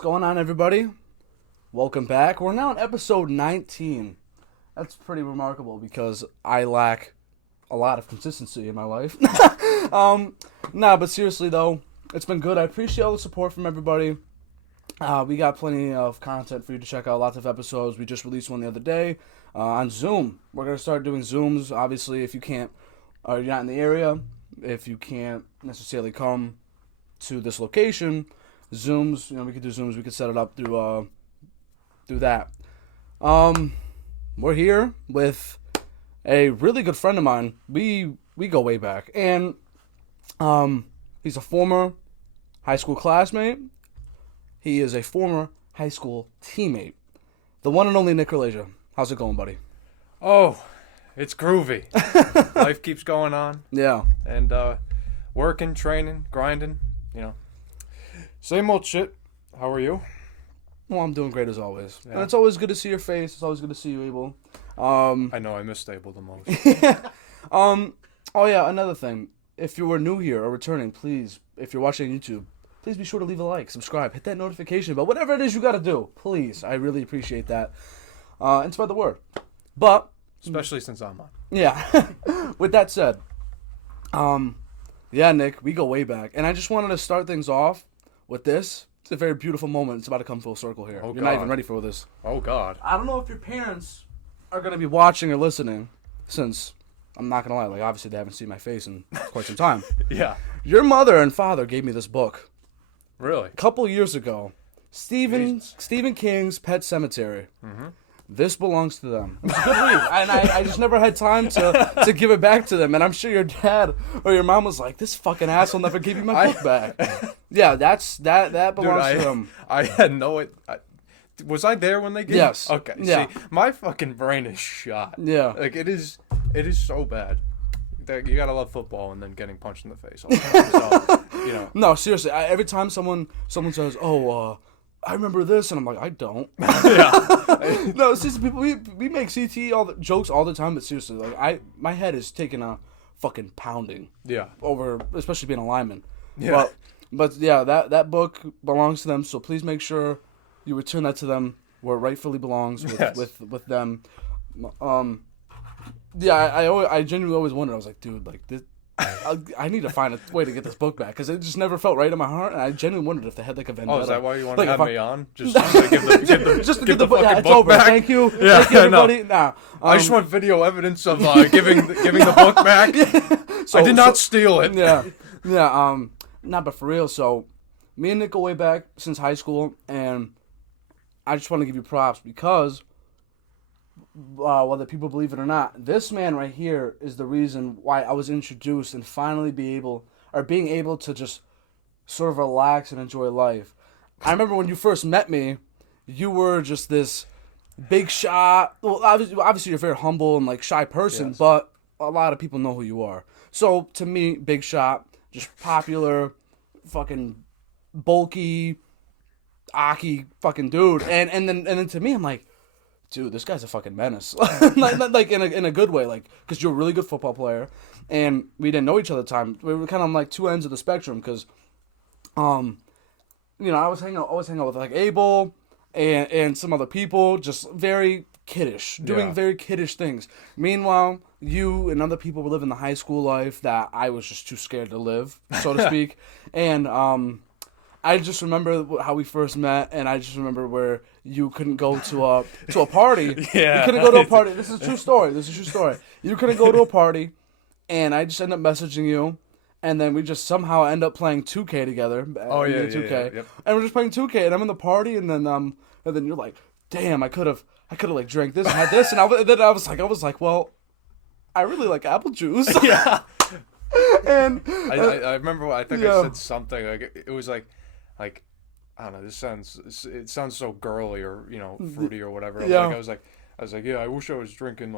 What's going on, everybody? Welcome back. We're now on episode 19. That's pretty remarkable because I lack a lot of consistency in my life. But seriously, though, it's been good. I appreciate all the support from everybody. We got plenty of content for you to check out, lots of episodes. We just released one the other day on Zoom. We're going to start doing Zooms. Obviously, if you can't, or you're not in the area, if you can't necessarily come to this location, Zooms, we could do Zooms. We could set it up through that. We're here with a really good friend of mine. We go way back, and he's a former high school classmate. He is a former high school teammate. The one and only Kerlejza. How's it going, buddy? Oh, it's groovy. Life keeps going on. Yeah. And working, training, grinding, Same old shit. How are you? Well, I'm doing great as always. Yeah. And it's always good to see your face. It's always good to see you, Abel. I know, I miss Abel the most. Oh yeah, another thing. If you were new here or returning, please, if you're watching YouTube, please be sure to leave a like, subscribe, hit that notification bell, whatever it is you got to do. Please, I really appreciate that. And spread the word. But especially since I'm on. Yeah. With that said, yeah, Nick, we go way back, and I just wanted to start things off with this. It's a very beautiful moment. It's about to come full circle here. You're not even ready for this. Oh, God. I don't know if your parents are going to be watching or listening, since I'm not going to lie, obviously they haven't seen my face in quite some time. Yeah. Your mother and father gave me this book. Really? A couple years ago. Stephen King's Pet Sematary. Mm-hmm. This belongs to them. It's a good read, and I just never had time to give it back to them. And I'm sure your dad or your mom was like, "This fucking asshole never gave me my book back." Yeah, that belongs to them. I had no. Was I there when they gave? Yes. Okay. Yeah. See, my fucking brain is shot. Yeah. It is so bad. You gotta love football and then getting punched in the face all the time. So, No, seriously. Every time someone says, "Oh, I remember this," and I'm like, I don't. Yeah. No, seriously, people, we make CT jokes all the time, but seriously, my head is taking a fucking pounding. Yeah. Over, especially being a lineman. Yeah. But yeah, that book belongs to them, so please make sure you return that to them where it rightfully belongs with them. Yeah, I genuinely always wondered. I was like, dude, this. I need to find a way to get this book back because it just never felt right in my heart, and I genuinely wondered if they had a vendetta. Oh, is that why you want to have me on? Just to give the book. Yeah, it's book over. Back? Thank you, yeah, thank you, everybody. No. I just want video evidence of giving the book back. I did not steal it. Yeah. But for real. So, me and Nick go way back since high school, and I just want to give you props because, whether people believe it or not, this man right here is the reason why I was introduced and finally being able to just sort of relax and enjoy life. I remember when you first met me, you were just this big shot. Well, obviously you're a very humble and shy person, yes. But a lot of people know who you are. So to me, big shot, just popular, fucking bulky, aki fucking dude. And then to me, I'm like, dude, this guy's a fucking menace. like in a good way, because you're a really good football player, and we didn't know each other at the time. We were kind of on two ends of the spectrum, because, I was hanging out with Abel and some other people, just very kiddish, doing very kiddish things. Meanwhile, you and other people were living the high school life that I was just too scared to live, so to speak, and I just remember how we first met, and I just remember where you couldn't go to a party. Yeah. You couldn't go to a party. This is a true story. You couldn't go to a party, and I just ended up messaging you, and then we just somehow end up playing 2K together. Oh yeah, 2K. Yeah, yep. And we're just playing 2K, and I'm in the party, and then you're like, damn, I could have drank this and had this, and then I was like, well, I really like apple juice. Yeah. And I remember. I think I said something it was like. I don't know. It sounds so girly or fruity or whatever. I was like, yeah. I wish I was drinking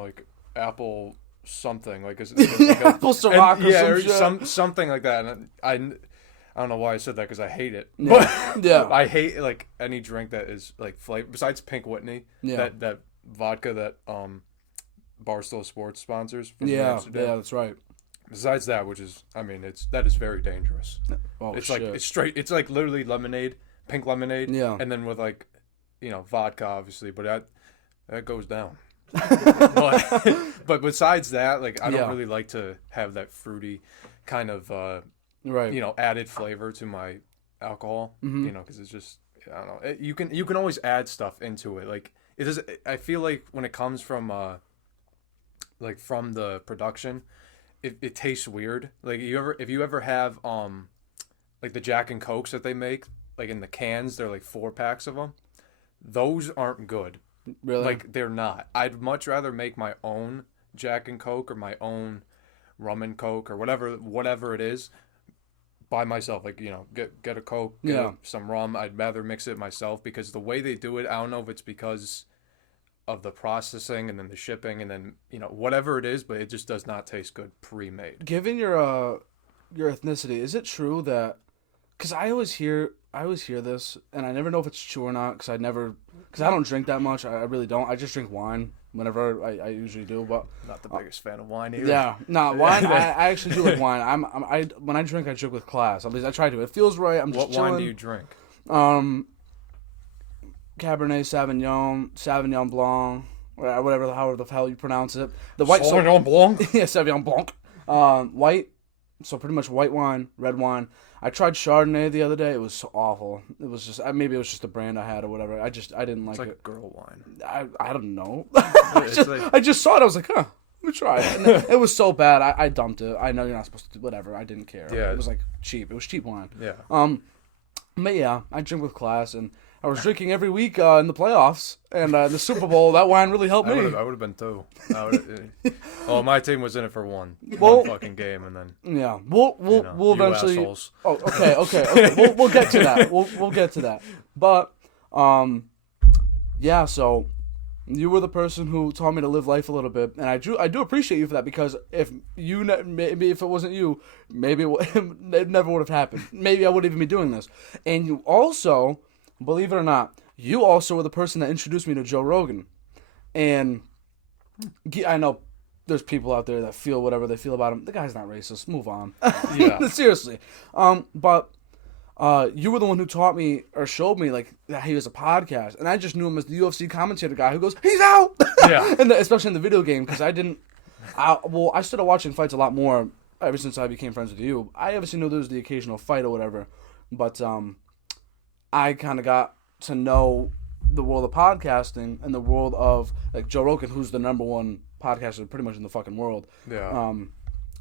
apple something apple Ciroc or something like that. And I don't know why I said that because I hate it. Yeah. But yeah. I hate any drink that is flavor besides Pink Whitney. Yeah. That vodka that Barstool Sports sponsors. From Amsterdam. Yeah, that's right. Besides that, that is very dangerous. Oh, it's shit. It's straight. It's literally lemonade pink lemonade. Yeah. And then with like, vodka obviously, but that goes down. but besides that, like I don't really like to have that fruity kind of added flavor to my alcohol. Because it's just I don't know. You can always add stuff into it. Like it is. I feel like when it comes from from the production, it tastes weird. Like if you ever have like the Jack and Cokes that they make like in the cans, they're like 4-packs of them. Those aren't good. Really? Like they're not. I'd much rather make my own Jack and Coke or my own rum and Coke or whatever it is by myself. Like get a Coke, get some rum. I'd rather mix it myself because the way they do it, I don't know if it's because of the processing and then the shipping and then whatever it is, but it just does not taste good pre-made. Given your ethnicity, is it true that? Because I always hear this, and I never know if it's true or not. Because I don't drink that much. I really don't. I just drink wine whenever I usually do. But not the biggest fan of wine either. Yeah, no wine. I actually do like wine. When I drink with class. At least I try to. It feels right. I'm just chilling. What wine do you drink? Cabernet Sauvignon Blanc, however the hell you pronounce it. The white Sauvignon Blanc. Yeah, Sauvignon Blanc. White. So pretty much white wine, red wine. I tried Chardonnay the other day. It was so awful. It was just maybe it was just a brand I had or whatever. I didn't like it. It's like girl wine. I don't know. I just saw it. I was like, huh, let me try it. And it was so bad. I dumped it. I know you're not supposed to do whatever. I didn't care. Yeah. It was like cheap. It was cheap wine. Yeah. But yeah, I drink with class, and I was drinking every week in the playoffs and the Super Bowl. That wine really helped me. I would have been too. My team was in it for one fucking game, and then yeah, we'll eventually. Assholes. Oh, okay. We'll get to that. We'll get to that. But yeah. So you were the person who taught me to live life a little bit, and I do appreciate you for that because maybe if it wasn't you, maybe it never would have happened. Maybe I wouldn't even be doing this. And you also. Believe it or not, you also were the person that introduced me to Joe Rogan. And I know there's people out there that feel whatever they feel about him. The guy's not racist. Move on. Yeah. Seriously. But you were the one who taught me or showed me like that he was a podcast. And I just knew him as the UFC commentator guy who goes, he's out! Yeah. Especially in the video game because I started watching fights a lot more ever since I became friends with you. I obviously knew there was the occasional fight or whatever. But I kind of got to know the world of podcasting and the world of like Joe Rogan, who's the number one podcaster pretty much in the fucking world. Yeah.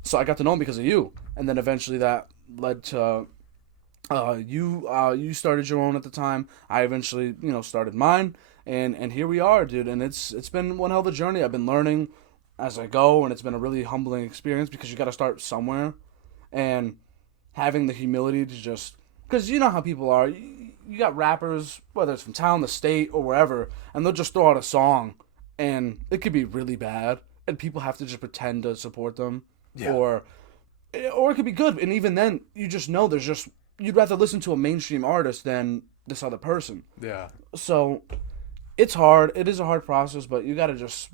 So I got to know him because of you, and then eventually that led to you started your own at the time. I eventually started mine, and here we are, dude. And it's been one hell of a journey. I've been learning as I go, and it's been a really humbling experience because you got to start somewhere, and having the humility to just because you know how people are. You got rappers, whether it's from town, the state, or wherever, and they'll just throw out a song, and it could be really bad, and people have to just pretend to support them, or it could be good, and even then, you just know you'd rather listen to a mainstream artist than this other person. Yeah. So, it's hard. It is a hard process, but you gotta just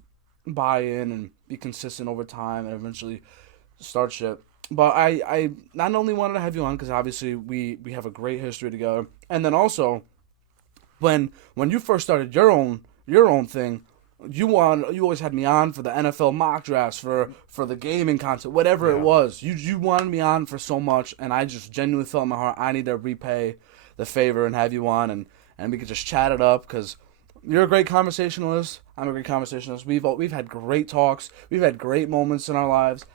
buy in and be consistent over time, and eventually start shit. But I not only wanted to have you on because obviously we have a great history together, and then also when you first started your own thing, you always had me on for the NFL mock drafts for the gaming content, whatever it was. You wanted me on for so much, and I just genuinely felt in my heart I need to repay the favor and have you on, and we could just chat it up because you're a great conversationalist. I'm a great conversationalist. We've had great talks. We've had great moments in our lives.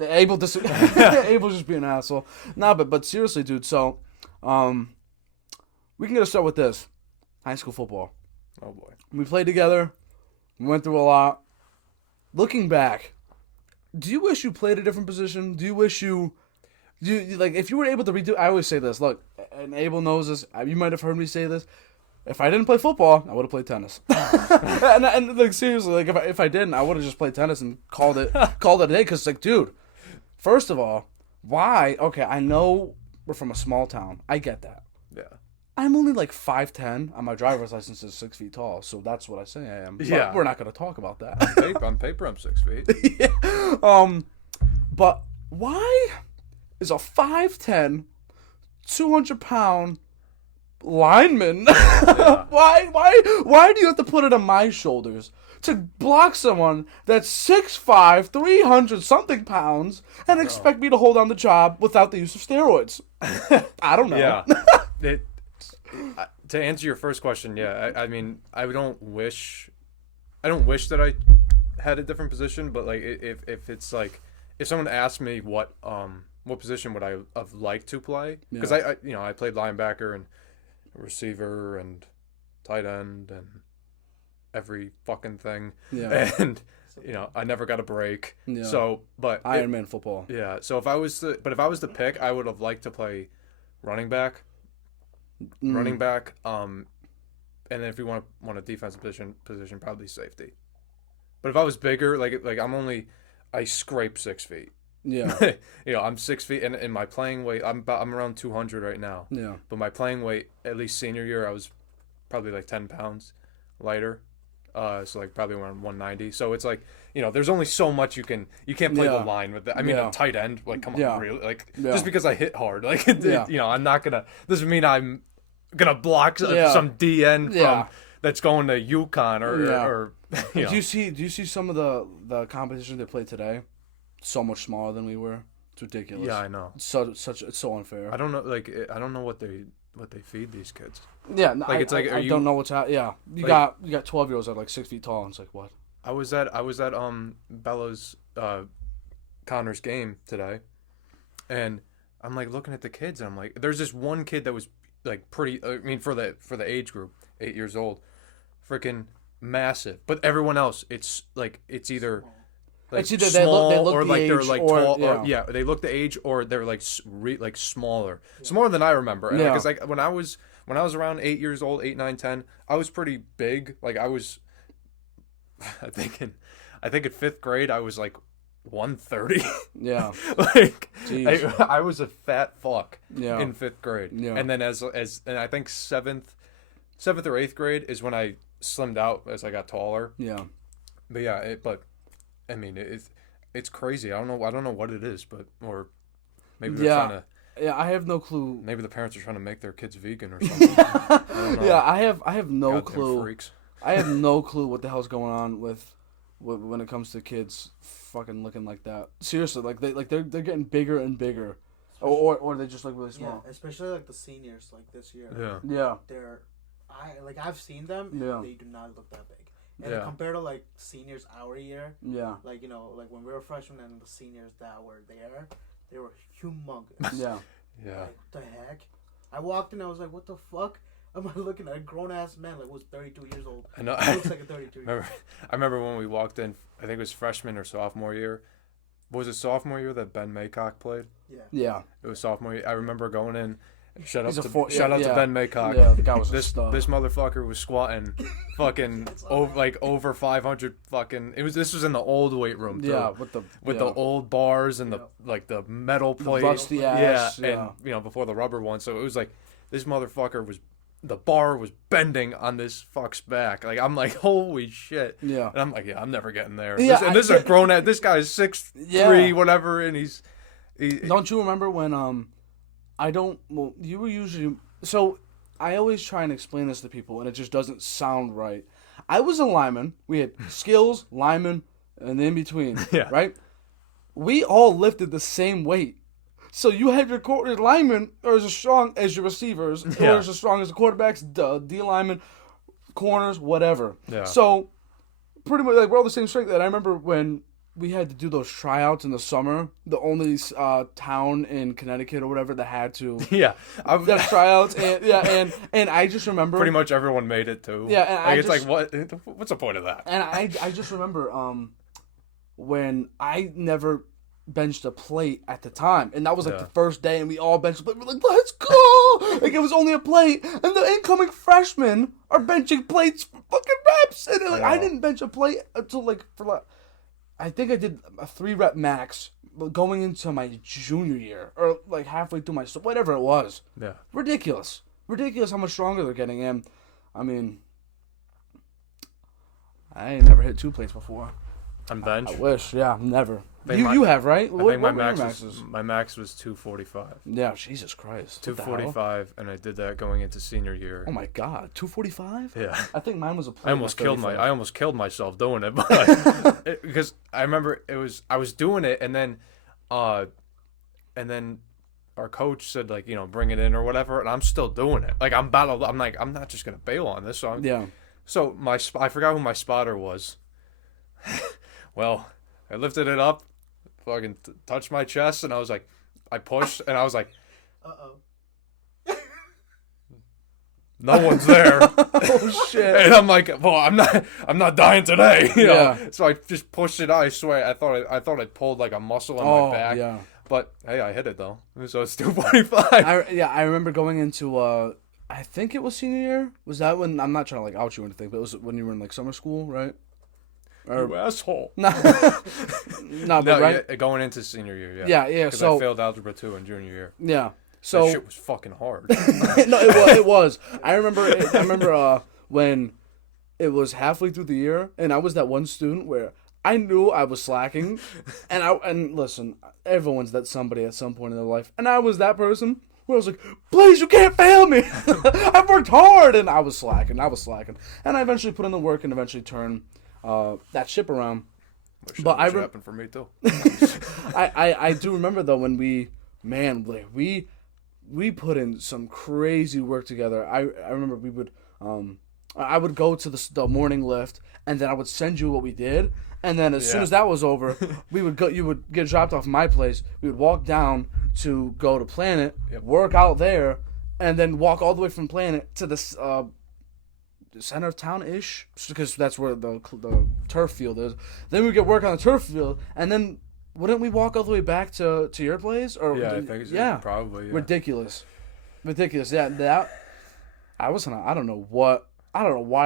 Abel just being an asshole. Nah, but seriously, dude. So, we can get a start with this. High school football. Oh boy. We played together. We went through a lot. Looking back, do you wish you played a different position? Do you wish you like if you were able to redo? I always say this. Look, and Abel knows this. You might have heard me say this. If I didn't play football, I would have played tennis. and like seriously, like if I didn't, I would have just played tennis and called it a day. Cause like, dude, first of all, why? Okay, I know we're from a small town. I get that. Yeah. I'm only like 5'10", and my driver's license is 6 feet tall, so that's what I say I am. But we're not going to talk about that. On paper, I'm 6 feet. Yeah. But why is a 5'10", 200-pound lineman. Yeah. Why do you have to put it on my shoulders to block someone that's 6'5", 300 something pounds and expect me to hold on the job without the use of steroids? I don't know. Yeah. To answer your first question, yeah, I mean, I don't wish that I had a different position, but like if it's like if someone asked me what position would I have liked to play, because I played linebacker and receiver and tight end and every fucking thing, and I never got a break. Yeah. So, but Iron Man football. Yeah. So if I was to pick, I would have liked to play running back. And then if you want a defensive position, probably safety. But if I was bigger, like I scrape 6 feet. Yeah. I'm 6 feet, and in my playing weight, I'm around 200 right now. Yeah. But my playing weight, at least senior year, I was probably like 10 pounds lighter. So like probably around 190. So it's like, there's only so much you can't play the line with that. I mean, a tight end, like, come on, really? Like, just because I hit hard, like, I'm not gonna, doesn't mean I'm gonna block some DN from that's going to UConn or Do you see some of the competition they played today? So much smaller than we were. It's ridiculous. Yeah, I know. It's so unfair. I don't know. Like, I don't know what they feed these kids. Yeah, like I don't know what's happening. Yeah, you got 12-year-olds that are like 6 feet tall, and it's like what? I was at Bella's Connor's game today, and I'm like looking at the kids, and I'm like, there's this one kid that was like pretty. I mean, for the age group, 8 years old, freaking massive. But everyone else, it's either. Like it's either small, they look or the like age, they're like or, tall, or they look the age, or they're like like smaller, smaller than I remember. Because like when I was around 8 years old, 8, 9, 10, I was pretty big. Like I was, I think in 5th grade I was like 130. Yeah, like I was a fat fuck in 5th grade. Yeah, and then as I think 7th or 8th grade is when I slimmed out as I got taller. Yeah, but. I mean, it's crazy. I don't know what it is, or maybe they're trying to. Yeah, I have no clue. Maybe the parents are trying to make their kids vegan or something. I don't know. Yeah, I have no Goddamn clue. Freaks. I have no clue what the hell's going on with when it comes to kids fucking looking like that. Seriously, they're getting bigger and bigger, or they just look really small. Yeah, especially like the seniors, like this year. Yeah. I've seen them. Yeah. They do not look that big. And compared to like seniors our year, like like when we were freshmen and the seniors that were there, they were humongous. Yeah. Yeah. Like, what the heck? I walked in, I was like, what the fuck? Am I looking at a grown ass man like who's 32 years old? I know. He looks like a 32 year old. I remember when we walked in. I think it was freshman or sophomore year. Was it sophomore year that Ben Maycock played? Yeah. It was sophomore year. I remember going in. Shout out to to Ben Maycock. Yeah, the guy was this motherfucker was squatting fucking over 500 fucking. This was in the old weight room too. Yeah, with the old bars and the metal plate. The rusty ass. Yeah, and before the rubber one. So it was like this motherfucker the bar was bending on this fuck's back. Like I'm like, holy shit. Yeah. And I'm like, I'm never getting there. Yeah, this is a grown ass. This guy's 6'3", whatever, and he. Don't you remember when you were usually... So, I always try and explain this to people, and it just doesn't sound right. I was a lineman. We had skills, lineman, and in between, right? We all lifted the same weight. So, you had your linemen are as strong as your receivers, or as strong as the quarterbacks, the D-linemen, corners, whatever. Yeah. So, pretty much, like, we're all the same strength. And I remember when... we had to do those tryouts in the summer. The only town in Connecticut or whatever that had to that tryouts and I just remember pretty much everyone made it too. Yeah, and what's the point of that? And I just remember when I never benched a plate at the time, and that was like the first day, and we all benched a plate. We're like, let's go! Like it was only a plate, and the incoming freshmen are benching plates for fucking reps, and like I didn't bench a plate until I think I did a 3-rep max going into my junior year, or like halfway through whatever it was. Yeah. Ridiculous how much stronger they're getting. And I mean, I ain't never hit 2 plates before. On bench? I wish, never. You have, right? I think my max was 245. Yeah, Jesus Christ. 245, and I did that going into senior year. Oh my God, 245? Yeah. I think mine was a plate. I almost killed myself doing it, but because I remember I was doing it, and then our coach said, like, bring it in or whatever, and I'm still doing it. Like, I'm not just gonna bail on this. So I forgot who my spotter was. Well, I lifted it up, fucking touched my chest, and I was like, I pushed, and I was like, no one's there. Oh shit! And I'm like, well, I'm not dying today. You know? So I just pushed it out. I swear, I thought I pulled like a muscle in my back. Yeah. But hey, I hit it though, so it's 245. I remember going into I think it was senior year. Was that when, I'm not trying to like out you or anything, but it was when you were in like summer school, right? You asshole. No, right? Yeah, going into senior year, yeah. Yeah. So I failed algebra 2 in junior year. Yeah. So that shit was fucking hard. No, it was. I remember when it was halfway through the year, and I was that one student where I knew I was slacking, and listen, everyone's that somebody at some point in their life, and I was that person where I was like, please, you can't fail me. I've worked hard, and I was slacking, and I eventually put in the work and eventually turned that ship around. But happened for me too. I do remember though when we put in some crazy work together. I remember we would I would go to the morning lift, and then I would send you what we did, and then as soon as that was over, you would get dropped off my place. We would walk down to go to Planet, work out there, and then walk all the way from Planet to the center of town-ish, because that's where the turf field is. Then we get work on the turf field, and then wouldn't we walk all the way back to your place? Or I think so. Yeah, probably. Yeah. Ridiculous. Yeah, that I don't know why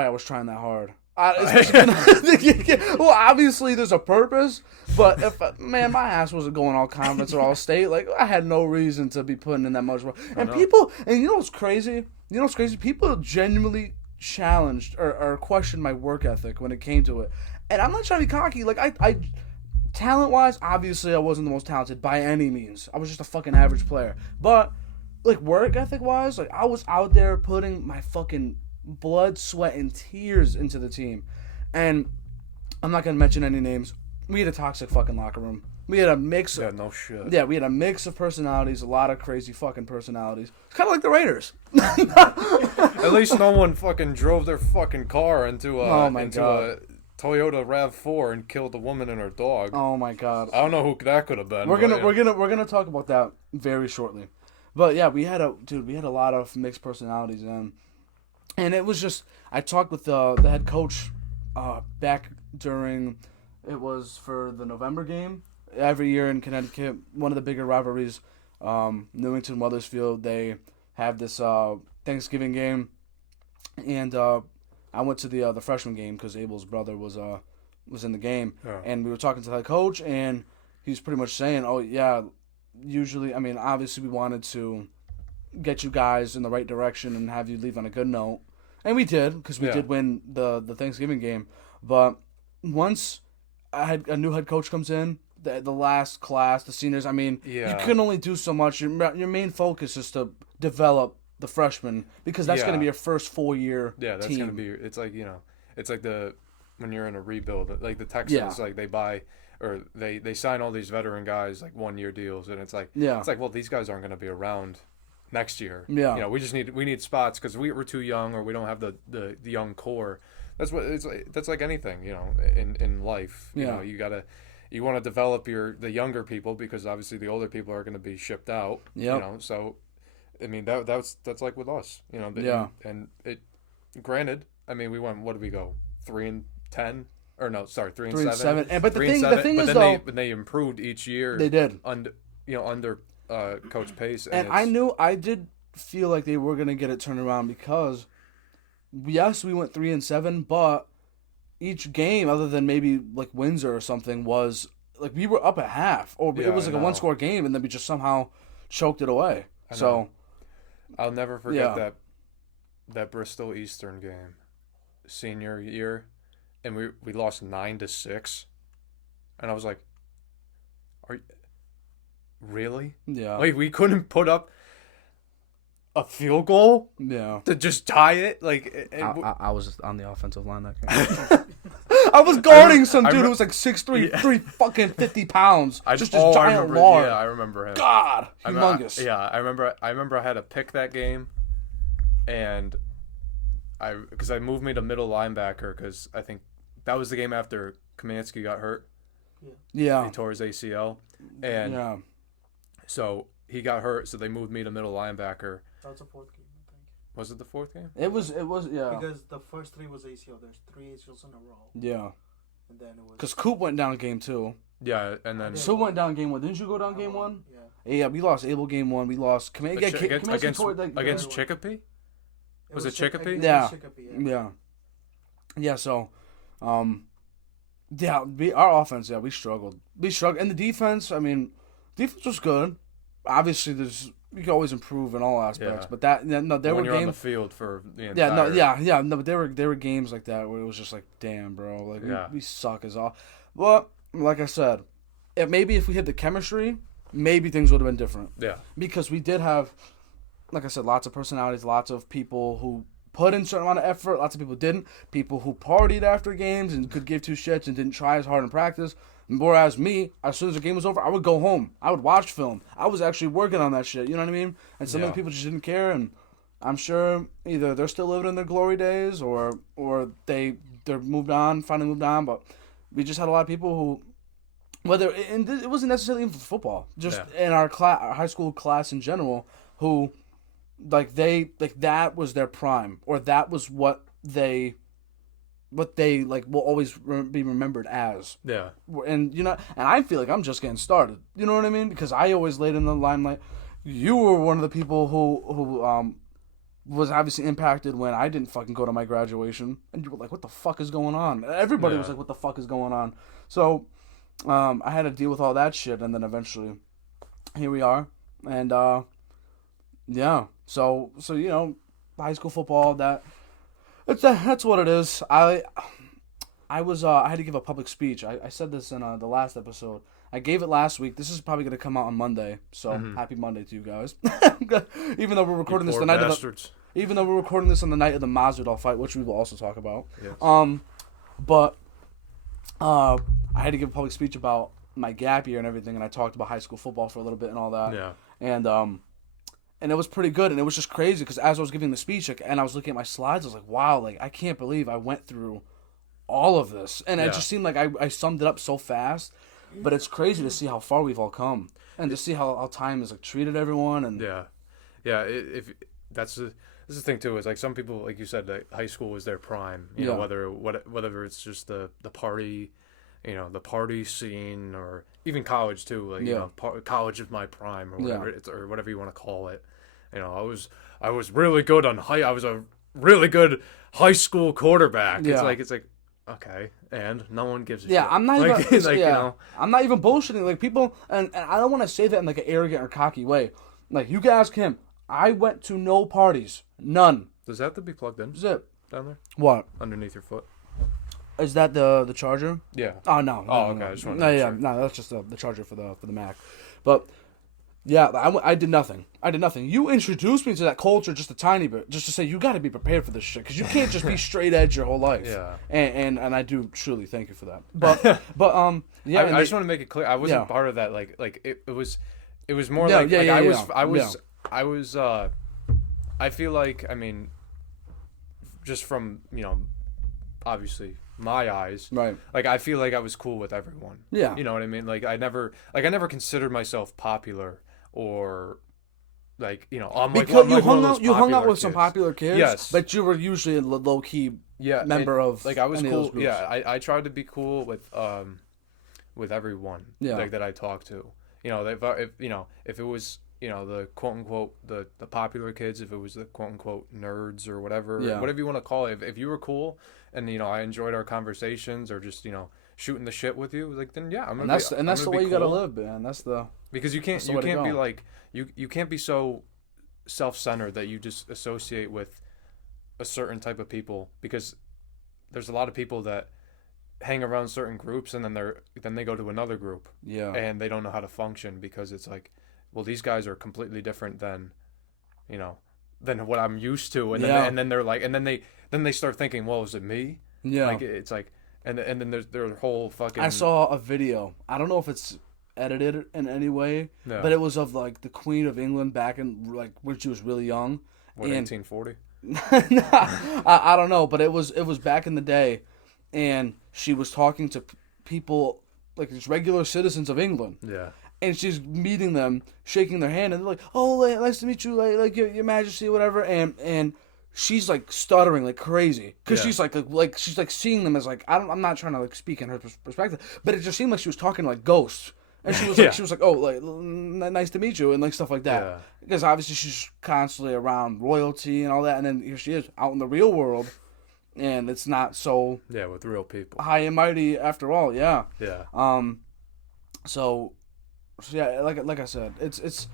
I was trying that hard. Well, obviously there's a purpose, but if my ass wasn't going all conference or all state, like I had no reason to be putting in that much work. And you know what's crazy? People genuinely challenged or questioned my work ethic when it came to it. And I'm not trying to be cocky. Like I talent-wise, obviously I wasn't the most talented by any means. I was just a fucking average player. But like work ethic-wise, like I was out there putting my fucking blood, sweat, and tears into the team. And I'm not gonna mention any names. We had a toxic fucking locker room. We had a mix. Yeah, no shit. Yeah, we had a mix of personalities, a lot of crazy fucking personalities. It's kind of like the Raiders. At least no one fucking drove their fucking car into a Toyota RAV4 and killed a woman and her dog. Oh my God. I don't know who that could have been. We're gonna talk about that very shortly. But yeah, we had a lot of mixed personalities, and it was just, I talked with the head coach back during, it was for the November game. Every year in Connecticut, one of the bigger rivalries, Newington Wethersfield, they have this Thanksgiving game, and I went to the freshman game because Abel's brother was in the game, and we were talking to the head coach, and he's pretty much saying, oh yeah, usually, I mean, obviously we wanted to get you guys in the right direction and have you leave on a good note, and we did, because we did win the Thanksgiving game. But once a new head coach comes in, the last class, the seniors, I mean, you can only do so much. Your main focus is to develop the freshmen, because that's going to be your first full-year that's team. Going to be, it's like, it's like when you're in a rebuild, like the Texans, like they buy, or they sign all these veteran guys, like 1-year deals, and it's like, well, these guys aren't going to be around next year. We need spots because we're too young, or we don't have the young core. That's what it's like. That's like anything, in life. You want to develop the younger people, because obviously the older people are going to be shipped out. So I mean that's like with us, and it, granted, I mean we went, what did we go, 3-10, or no, sorry, 3-7. And but the thing is though, they improved each year. They did under Coach Pace, and I did feel like they were gonna get it turned around, because yes, we went 3-7, but each game, other than maybe like Windsor or something, was like we were up at half, or it was like a 1-score game, and then we just somehow choked it away. So I'll never forget that Bristol Eastern game, senior year, and we lost 9-6, and I was like, Are really? Yeah. Like we couldn't put up a field goal. Yeah. To just tie it. Like I was just on the offensive line that game. I was guarding some dude who was like 6'3", 350 pounds. Just a giant lard. Yeah, I remember him. God, humongous. I remember I had to pick that game, and because I moved me to middle linebacker because I think that was the game after Kamansky got hurt. Yeah. He tore his ACL, and so he got hurt. So they moved me to middle linebacker. That was the fourth game, I think. Was it the fourth game? It was, yeah. Because the first 3 was ACL. There's 3 ACLs in a row. Yeah. And then it was... Because Coop went down game 2. Yeah, and then... So went down game 1. Didn't you go down game 1? Yeah. Yeah, we lost Abel game 1. We lost... Against Chicopee? Was it Chicopee? Yeah. Yeah. Yeah, so... yeah, our offense, we struggled. And the defense, I mean... Defense was good. Obviously, you can always improve in all aspects, but there were games on the field for the entire... but there were games like that where it was just like, damn, bro, like we suck as all. But like I said, maybe if we had the chemistry, maybe things would have been different. Yeah, because we did have, like I said, lots of personalities, lots of people who put in a certain amount of effort. Lots of people didn't. People who partied after games and could give 2 shits and didn't try as hard in practice. Whereas me, as soon as the game was over, I would go home. I would watch film. I was actually working on that shit. You know what I mean? And some of the people just didn't care. And I'm sure either they're still living in their glory days or they're finally moved on. But we just had a lot of people who, it wasn't necessarily even for football, just in our high school class in general, who that was their prime, or that was what they will always be remembered as. Yeah. And and I feel like I'm just getting started. You know what I mean? Because I always laid in the limelight. You were one of the people who was obviously impacted when I didn't fucking go to my graduation, and you were like, "What the fuck is going on?" Everybody was like, "What the fuck is going on?" So, I had to deal with all that shit, and then eventually, here we are, and So high school football, that's what it is. I had to give a public speech. I said this in the last episode. I gave it last week. This is probably going to come out on Monday. So happy Monday to you guys. Even though we're recording this the night of the night of the Masvidal fight, which we will also talk about. Yes. But I had to give a public speech about my gap year and everything, and I talked about high school football for a little bit and all that. Yeah. And it was pretty good, and it was just crazy because as I was giving the speech, and I was looking at my slides, I was like, wow, I can't believe I went through all of this. And it just seemed like I summed it up so fast, but it's crazy to see how far we've all come, and to see how time has treated everyone. And if that's the thing too, is like some people, like you said, that high school was their prime. You know, whether it's just the party, the party scene, or even college too. College is my prime, or whatever or whatever you want to call it. I was really good I was a really good high school quarterback. Yeah. It's like okay, and no one gives a shit. Yeah, I'm not even I'm not even bullshitting. Like people, and I don't want to say that in like an arrogant or cocky way. Like you can ask him. I went to no parties, none. Does that have to be plugged in? Zip down there. What? Underneath your foot. Is that the charger? Yeah. Oh no. Okay. I just wanted to make sure. That's just the charger for the Mac. But yeah, I did nothing. You introduced me to that culture just a tiny bit, just to say you got to be prepared for this shit, because you can't just be straight edge your whole life. Yeah. And I do truly thank you for that. But yeah. I just want to make it clear. I wasn't part of that. Like it was more I feel like, I mean, just from obviously my eyes, right? Like I feel like I was cool with everyone. Yeah. You know what I mean? Like I never considered myself popular, or like because you hung out with some popular kids. Yes. But you were usually a low key member of like I was cool. Of yeah, I tried to be cool with everyone. Yeah. Like that I talked to. If it was the quote unquote the popular kids, if it was the quote unquote nerds or whatever you want to call it, if you were cool and I enjoyed our conversations, or just shooting the shit with you, like, then I'm gonna that's the way you gotta live, man. Because you can't be like you can't be so self-centered that you just associate with a certain type of people, because there's a lot of people that hang around certain groups, and then they go to another group. Yeah. And they don't know how to function because it's like, well, these guys are completely different than, you know, than what I'm used to, and then they're like, and then they start thinking, well, is it me? Yeah. Like it's like, and then there's their whole fucking. I saw a video. I don't know if it's edited in any way, but it was of like the Queen of England back in like when she was really young. What, 1840? I don't know, but it was back in the day, and she was talking to people like just regular citizens of England. Yeah. And she's meeting them, shaking their hand, and they're like, "Oh, nice to meet you, like your Majesty, whatever." And she's like stuttering like crazy because she's like she's like seeing them as like I'm not trying to like speak in her perspective, but it just seemed like she was talking like ghosts. And she was like, "Oh, like nice to meet you," and like stuff like that. Yeah. Because obviously she's constantly around royalty and all that, and then here she is out in the real world, and it's not so with real people high and mighty after all. Yeah. Yeah. So yeah, like I said, it's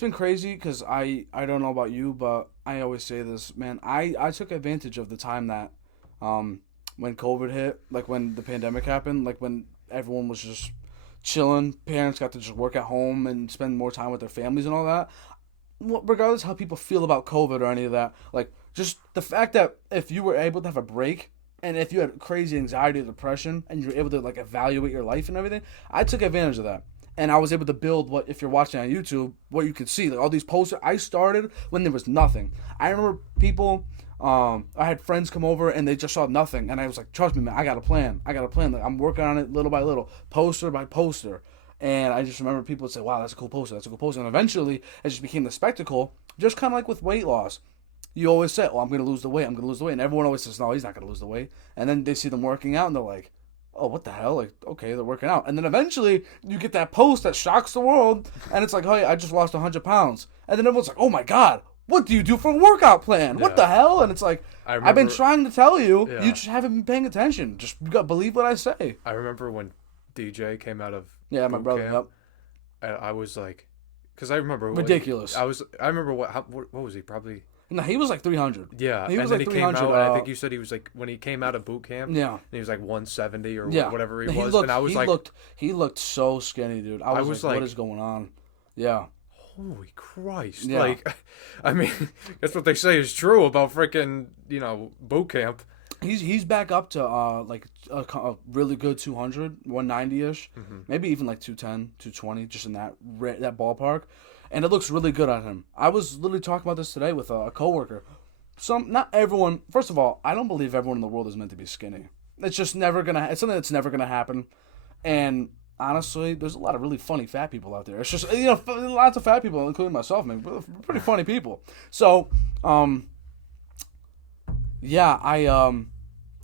been crazy because I don't know about you, but I always say this, man. I took advantage of the time that when COVID hit, like when the pandemic happened, like when everyone was just chilling, parents got to just work at home and spend more time with their families and all that. Regardless of how people feel about COVID or any of that, like just the fact that if you were able to have a break and if you had crazy anxiety or depression and you were able to like evaluate your life and everything, I took advantage of that. And I was able to build what, if you're watching on YouTube, what you could see. Like all these posters, I started when there was nothing. I remember people, I had friends come over and they just saw nothing. And I was like, trust me, man, I got a plan. Like I'm working on it little by little, poster by poster. And I just remember people would say, wow, that's a cool poster. And eventually, it just became the spectacle, just kind of like with weight loss. You always say, oh, I'm going to lose the weight. And everyone always says, no, he's not going to lose the weight. And then they see them working out and they're like, oh, what the hell? Like, okay, they're working out. And then eventually you get that post that shocks the world. And it's like, hey, I just lost 100 pounds. And then everyone's like, oh my God, what do you do for a workout plan? Yeah. What the hell? And it's like, I've been trying to tell you. Yeah. You just haven't been paying attention. Just believe what I say. I remember when DJ came out of my brother. Camp, I was like, because I remember. Ridiculous. I remember what was he? Probably. No, he was like 300. Yeah, he was and like then he 300. came out, and I think you said he was like, when he came out of boot camp, yeah, he was like 170 or whatever he was. Looked, and I was he looked so skinny, dude. I was like, what is going on? Yeah. Holy Christ. Yeah. Like, I mean, that's what they say is true about freaking, boot camp. He's back up to like a really good 200, 190-ish, maybe even like 210, 220, just in that ballpark. And it looks really good on him. I was literally talking about this today with a coworker. Not everyone. First of all, I don't believe everyone in the world is meant to be skinny. It's just never gonna. It's something that's never gonna happen. And honestly, there's a lot of really funny fat people out there. It's just lots of fat people, including myself, man. We're pretty funny people. So, yeah, I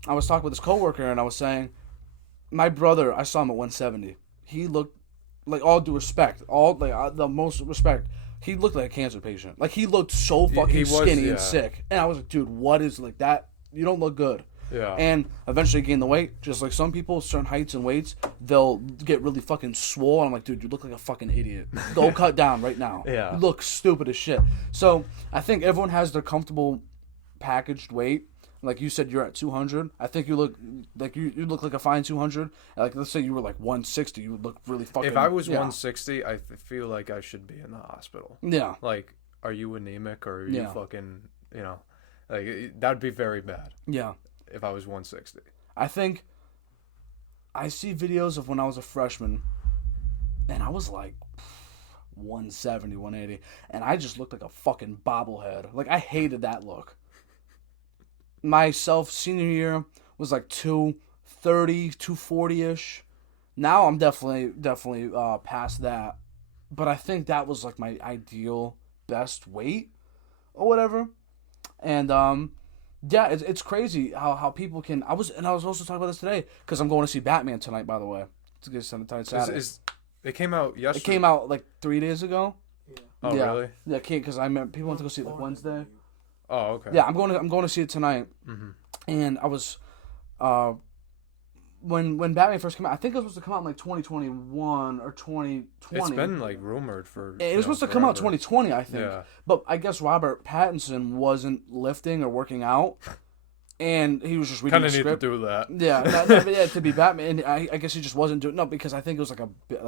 was talking with this coworker and I was saying, my brother, I saw him at 170. He looked. Like, all due respect, the most respect, he looked like a cancer patient. Like, he looked so fucking skinny and sick. And I was like, dude, what is like that? You don't look good. Yeah. And eventually gain the weight. Just like some people, certain heights and weights, they'll get really fucking swole. And I'm like, dude, you look like a fucking idiot. Go cut down right now. Yeah. You look stupid as shit. So, I think everyone has their comfortable packaged weight. Like you said, you're at 200. I think you look like you look like a fine 200. Like, let's say you were like 160, you would look really fucking. If I was 160, I feel like I should be in the hospital. Yeah. Like, are you anemic or are you fucking, like that'd be very bad. Yeah. If I was 160. I think I see videos of when I was a freshman, and I was like 170, 180, and I just looked like a fucking bobblehead. Like, I hated that look. Myself senior year was like 230, 240-ish. Now I'm definitely past that. But I think that was like my ideal best weight or whatever. And yeah, it's crazy how people can. I was also talking about this today because I'm going to see Batman tonight, by the way. To get Untitled Chapter. It came out yesterday. It came out like 3 days ago. Yeah. Oh, really? Yeah, because I remember people went to go see it like Wednesday. Oh, okay. Yeah, I'm going to see it tonight. Mm-hmm. And I was, when Batman first came out, I think it was supposed to come out in like 2021 or 2020. It's been like rumored for. It was supposed to come out 2020, I think. Yeah. But I guess Robert Pattinson wasn't lifting or working out, and he was just reading the script. Kind of need to do that. Yeah, to be Batman. I guess he just wasn't doing because I think it was like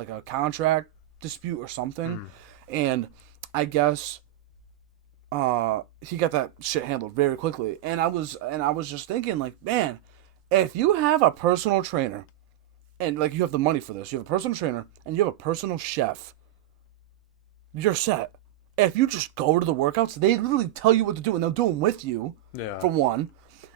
a contract dispute or something, and I guess he got that shit handled very quickly. And I was just thinking, like, man, if you have a personal trainer, and like you have the money for this, you have a personal trainer and you have a personal chef, you're set. If you just go to the workouts, they literally tell you what to do, and they'll do them with you. Yeah. For one.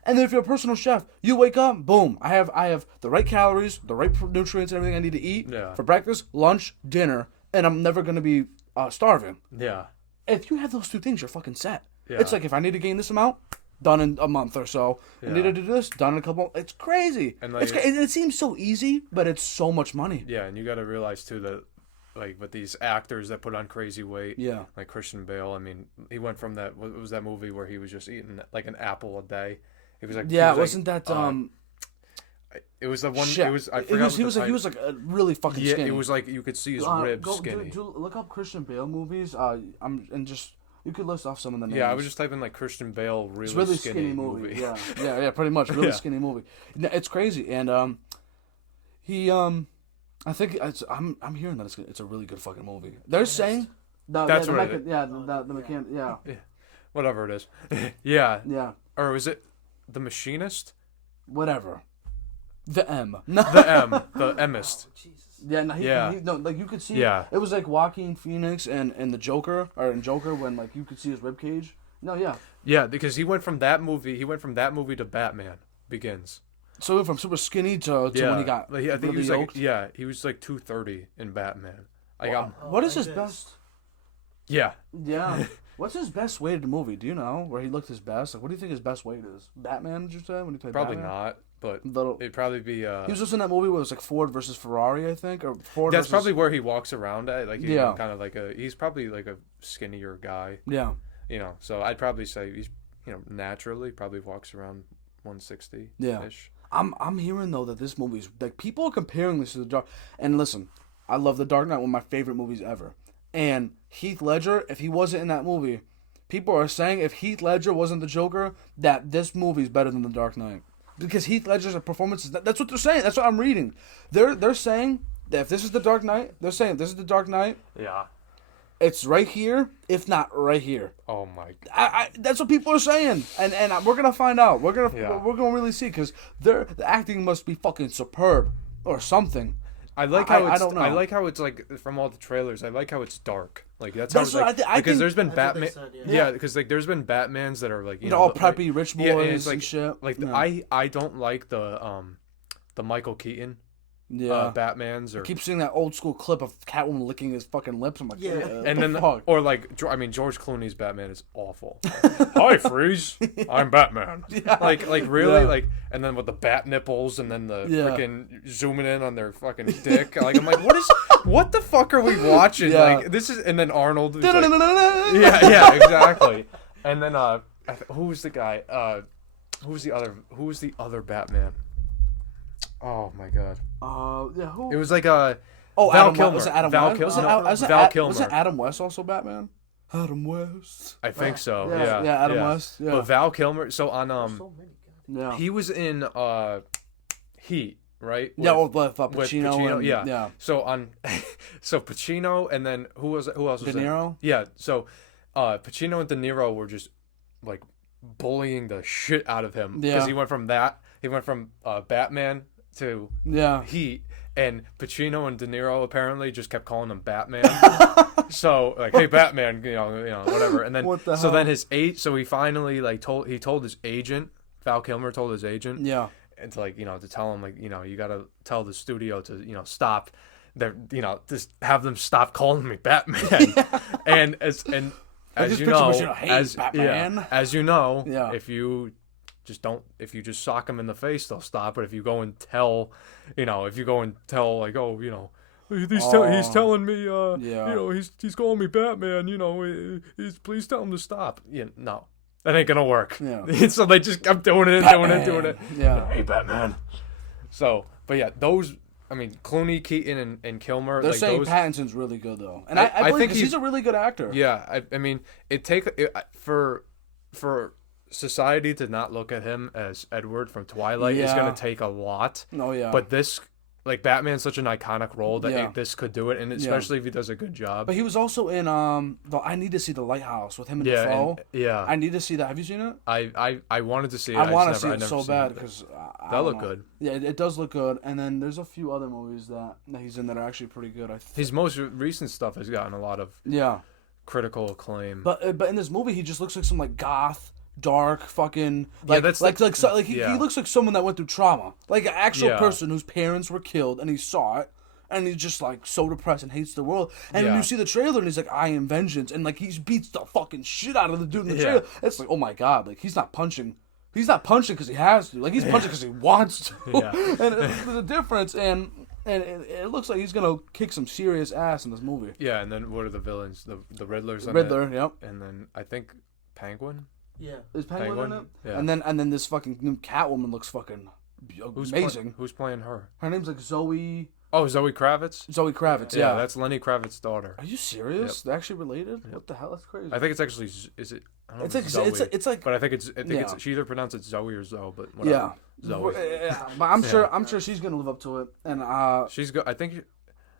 And then if you're a personal chef, you wake up, boom, I have the right calories, the right nutrients, everything I need to eat for breakfast, lunch, dinner, and I'm never going to be starving. Yeah. If you have those two things, you're fucking set. Yeah. It's like, if I need to gain this amount, done in a month or so. Yeah. I need to do this, done in a couple. It's crazy. And like, it seems so easy, but it's so much money. Yeah, and you got to realize, too, that like with these actors that put on crazy weight, like Christian Bale, I mean, he went from that, what was that movie where he was just eating like an apple a day? It was like wasn't that it was the one. Shit. It was I forgot. He was like a really fucking skinny. Yeah, it was like you could see his ribs skinny. Look up Christian Bale movies. You could list off some of the names. Yeah, I was just typing like Christian Bale really skinny movie. Yeah, pretty much really skinny movie. It's crazy, and he I think I'm hearing that it's a really good fucking movie. They're saying that's what the mechanic. Yeah, whatever it is. Yeah. Or was it The Machinist? Whatever. The M. The Emist. Oh, yeah, no, like you could see. Yeah. It was like Joaquin Phoenix and the Joker, or in Joker when like you could see his ribcage. No, yeah. Yeah, because he went from that movie to Batman Begins. So he went from super skinny to when he got. I think he was yoked. He was like 230 in Batman. What is his best? Yeah. What's his best weighted movie? Do you know where he looked his best? Like, what do you think his best weight is? Batman? Did you say when he played Probably Batman? not, but it'd probably be. He was just in that movie where it was like Ford versus Ferrari, I think, or Ford. That's probably where he walks around at. Like, he's kind of like he's probably like a skinnier guy. Yeah. You know, so I'd probably say he's naturally probably walks around 160. Yeah. I'm hearing though that this movie's like people are comparing this to The Dark. And listen, I love The Dark Knight, one of my favorite movies ever. And Heath Ledger, if he wasn't in that movie, people are saying if Heath Ledger wasn't the Joker, that this movie's better than The Dark Knight. Because Heath Ledger's performance is that's what they're saying. That's what I'm reading. They're saying that if this is The Dark Knight, they're saying if this is The Dark Knight. Yeah. It's right here, if not right here. Oh my! That's what people are saying, and we're gonna find out. We're gonna really see because the acting must be fucking superb or something. I like how I don't know. I like how it's like from all the trailers. I like how it's dark. Like that's how it's like because there's been Batman. Because like there's been Batmans that are like all preppy rich boys and shit. Like I don't like the Michael Keaton. Batman's or I keep seeing that old school clip of Catwoman licking his fucking lips. I'm like, and then or like George Clooney's Batman is awful. Hi, Freeze, I'm Batman. Like really like, and then with the bat nipples and then the freaking zooming in on their fucking dick. Like I'm like, what the fuck are we watching? Like this is, and then Arnold. Like, exactly. And then who's the guy? Who's the other Batman? Oh my god. Who? It was like Val Kilmer. Was it Adam West? Val Kilmer. Was it Adam West also Batman? Adam West. I think so. Yeah, Adam West. Yeah. But Val Kilmer. So on he was in Heat, right? With Pacino. Yeah. So Pacino and then who else was De Niro? Yeah. So Pacino and De Niro were just like bullying the shit out of him because he went from Batman to Heat, and Pacino and De Niro apparently just kept calling him Batman. So like, hey Batman, whatever. And then so then he finally like told his agent, Val Kilmer told his agent, and to like to tell him like you gotta tell the studio to stop, just have them stop calling me Batman. and as you know, if you just sock him in the face, they'll stop. But if you go and tell, like, he's telling me, he's calling me Batman, please tell him to stop. No, that ain't gonna work. Yeah. So they just kept doing it, doing it. Yeah. Hey, Batman. So, but yeah, those. I mean, Clooney, Keaton, and Kilmer. They're saying Pattinson's really good though, and I think he's a really good actor. Yeah, I mean, for society to not look at him as Edward from Twilight is going to take a lot. Oh, yeah. But this, like, Batman's such an iconic role that this could do it, and especially if he does a good job. But he was also in I need to see The Lighthouse with him and Defoe. I need to see that. Have you seen it? I wanted to see it. I want to see it so bad because that look good. Yeah, it does look good. And then there's a few other movies that he's in that are actually pretty good. His most recent stuff has gotten a lot of critical acclaim. But in this movie, he just looks like some like goth, dark, fucking he looks like someone that went through trauma, like an actual person whose parents were killed, and he saw it, and he's just like so depressed and hates the world. And when you see the trailer, and he's like, "I am vengeance," and like he beats the fucking shit out of the dude in the trailer. It's like, oh my god, like he's not punching because he has to, like he's punching because he wants to. And there's a difference, and it looks like he's gonna kick some serious ass in this movie. Yeah, and then what are the villains? The Riddler's Riddler, yep. And then I think Penguin. Yeah, is Penguin in it? Yeah. And then this fucking new Catwoman looks fucking amazing. Who's playing her? Her name's like Zoe. Oh, Zoe Kravitz. Zoe Kravitz. Yeah, that's Lenny Kravitz's daughter. Are you serious? Yep. They're actually related? Yep. What the hell? That's crazy. I think it's actually Is it? I don't know it's if like Zoe, it's like. But I think it's she either pronounces it Zoe or Zoe, but whatever. Zoe. But I'm sure she's gonna live up to it, and she's good. I think.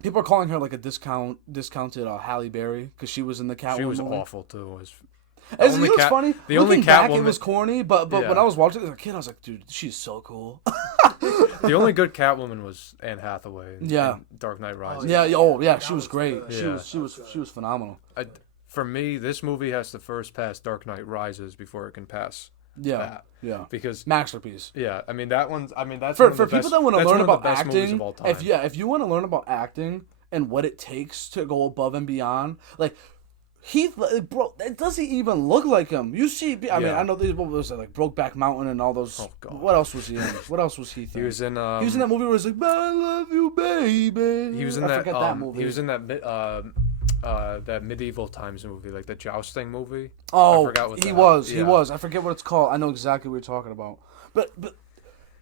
People are calling her like a discounted Halle Berry because she was in the Catwoman. She was movie. awful too. It was funny. The Looking only back, Catwoman, it was corny, but when I was watching it as a kid, I was like, dude, she's so cool. The only good Catwoman was Anne Hathaway. In Dark Knight Rises. She was great. She was phenomenal. For me, this movie has to first pass Dark Knight Rises before it can pass. Yeah, because masterpiece. Yeah, I mean that's for people that want to learn about acting. If you want to learn about acting and what it takes to go above and beyond, like Heath, bro, it doesn't even look like him. You see, I mean, I know these. What was it, like Brokeback Mountain and all those? Oh God. What else was he in? What else was Heath in? He was in that movie where he's like, "I love you, baby." He was in that movie. He was in that medieval times movie, like the jousting movie. Oh, I forgot what he was. I forget what it's called. I know exactly what you're talking about. But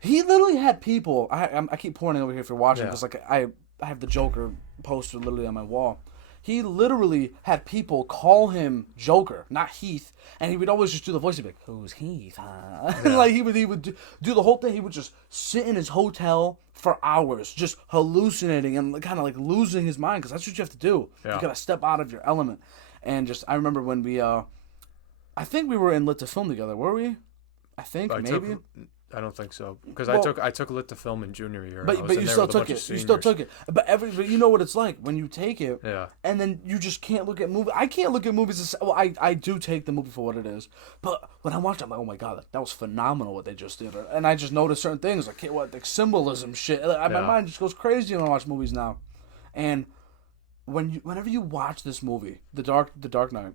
he literally had people. I keep pointing over here if you're watching because like I have the Joker poster literally on my wall. He literally had people call him Joker, not Heath, and he would always just do the voice. He'd be like, "Who's Heath?" Huh? Yeah. Like he would do the whole thing. He would just sit in his hotel for hours, just hallucinating and kind of like losing his mind because that's what you have to do. Yeah. You gotta step out of your element. And just I remember when we, I think we were in Lit to Film together. Were we? I think maybe. I don't think so because I took Lit to Film in junior year. But you still took it. You still took it. But you know what it's like when you take it. Yeah. And then you just can't look at movies. I can't look at movies. Well, I do take the movie for what it is. But when I watch it, I'm like, oh my god, that was phenomenal what they just did. And I just noticed certain things like symbolism shit. My mind just goes crazy when I watch movies now. And whenever you watch this movie, The Dark Knight,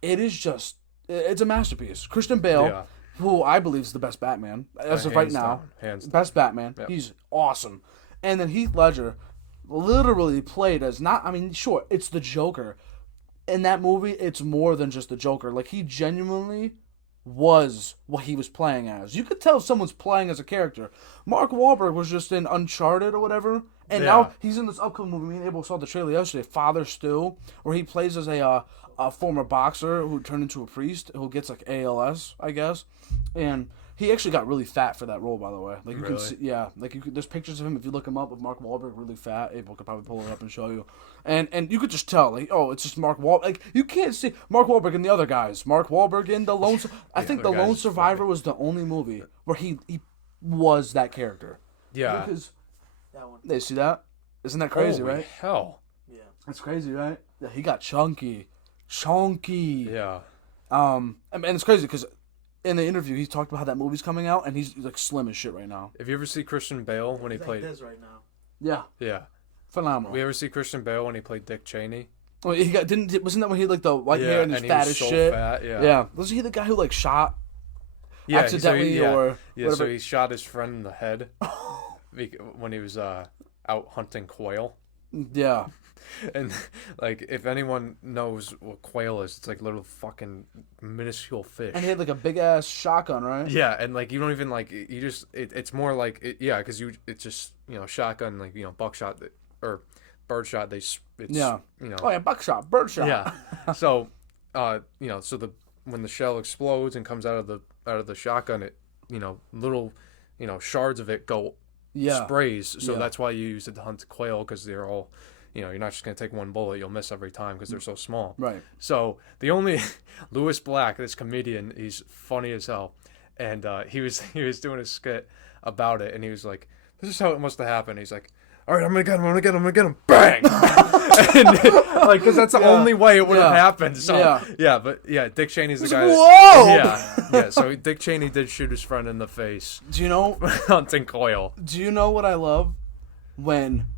it's a masterpiece. Christian Bale. Yeah. Who I believe is the best Batman as of right now. Hands down. Best Batman. Yep. He's awesome. And then Heath Ledger literally played as sure, it's the Joker. In that movie, it's more than just the Joker. Like, he genuinely was what he was playing as. You could tell if someone's playing as a character. Mark Wahlberg was just in Uncharted or whatever. And now he's in this upcoming movie. Me and Abel saw the trailer yesterday, Father Stu, where he plays as a former boxer who turned into a priest who gets like ALS, I guess. And he actually got really fat for that role, by the way. Like you can see, there's pictures of him if you look him up of Mark Wahlberg really fat. Abel could probably pull it up and show you. And you could just tell, like, oh, it's just Mark Wahlberg. Like you can't see Mark Wahlberg and the other guys. Mark Wahlberg in The Lone. I think The Lone Survivor was the only movie where he was that character. Yeah. That one. They see that? Isn't that crazy, right? Hell. Yeah. That's crazy, right? Yeah, he got chunky. Yeah. And it's crazy because in the interview he talked about how that movie's coming out and he's like slim as shit right now. Have you ever see Christian Bale when he played? Like this right now. Yeah. Yeah. Phenomenal. We ever see Christian Bale when he played Dick Cheney? Well, wasn't that when he had like the white hair and he's fat as so shit? Fat, yeah. Yeah. Wasn't he the guy who like shot accidentally or whatever? So he shot his friend in the head when he was out hunting quail. Yeah. And like if anyone knows what quail is, it's like little fucking minuscule fish. And he had like a big ass shotgun, right? Yeah, and like you don't even like you just it's more like because it's just shotgun like buckshot or birdshot. Oh yeah, buckshot, birdshot. Yeah. So so when the shell explodes and comes out of the shotgun, it little shards of it go sprays. So that's why you use it to hunt quail, because they're all. You're not just going to take one bullet. You'll miss every time because they're so small. Right. So the only Louis Black, this comedian, he's funny as hell. And he was doing a skit about it. And he was like, this is how it must have happened. He's like, all right, I'm going to get him. Bang! And, because that's the only way it would have happened. So, Dick Cheney's the guy. Whoa! Yeah. So Dick Cheney did shoot his friend in the face. Do you know? Hunting quail. Do you know what I love? When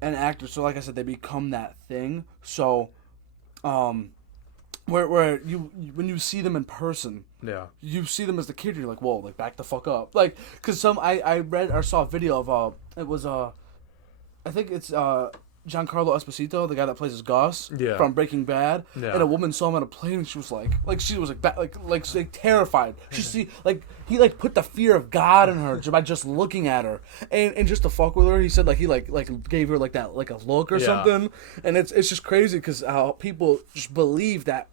an actor, so like I said, they become that thing. So, where you when you see them in person, you see them as the kid. You're like, whoa, like back the fuck up, like because I read or saw a video of it was I think it's Giancarlo Esposito, the guy that plays as Gus from Breaking Bad, and a woman saw him on a plane, and she was like terrified. She he put the fear of God in her by just looking at her, and just to fuck with her, he said he gave her that a look or something, and it's just crazy because how people just believe that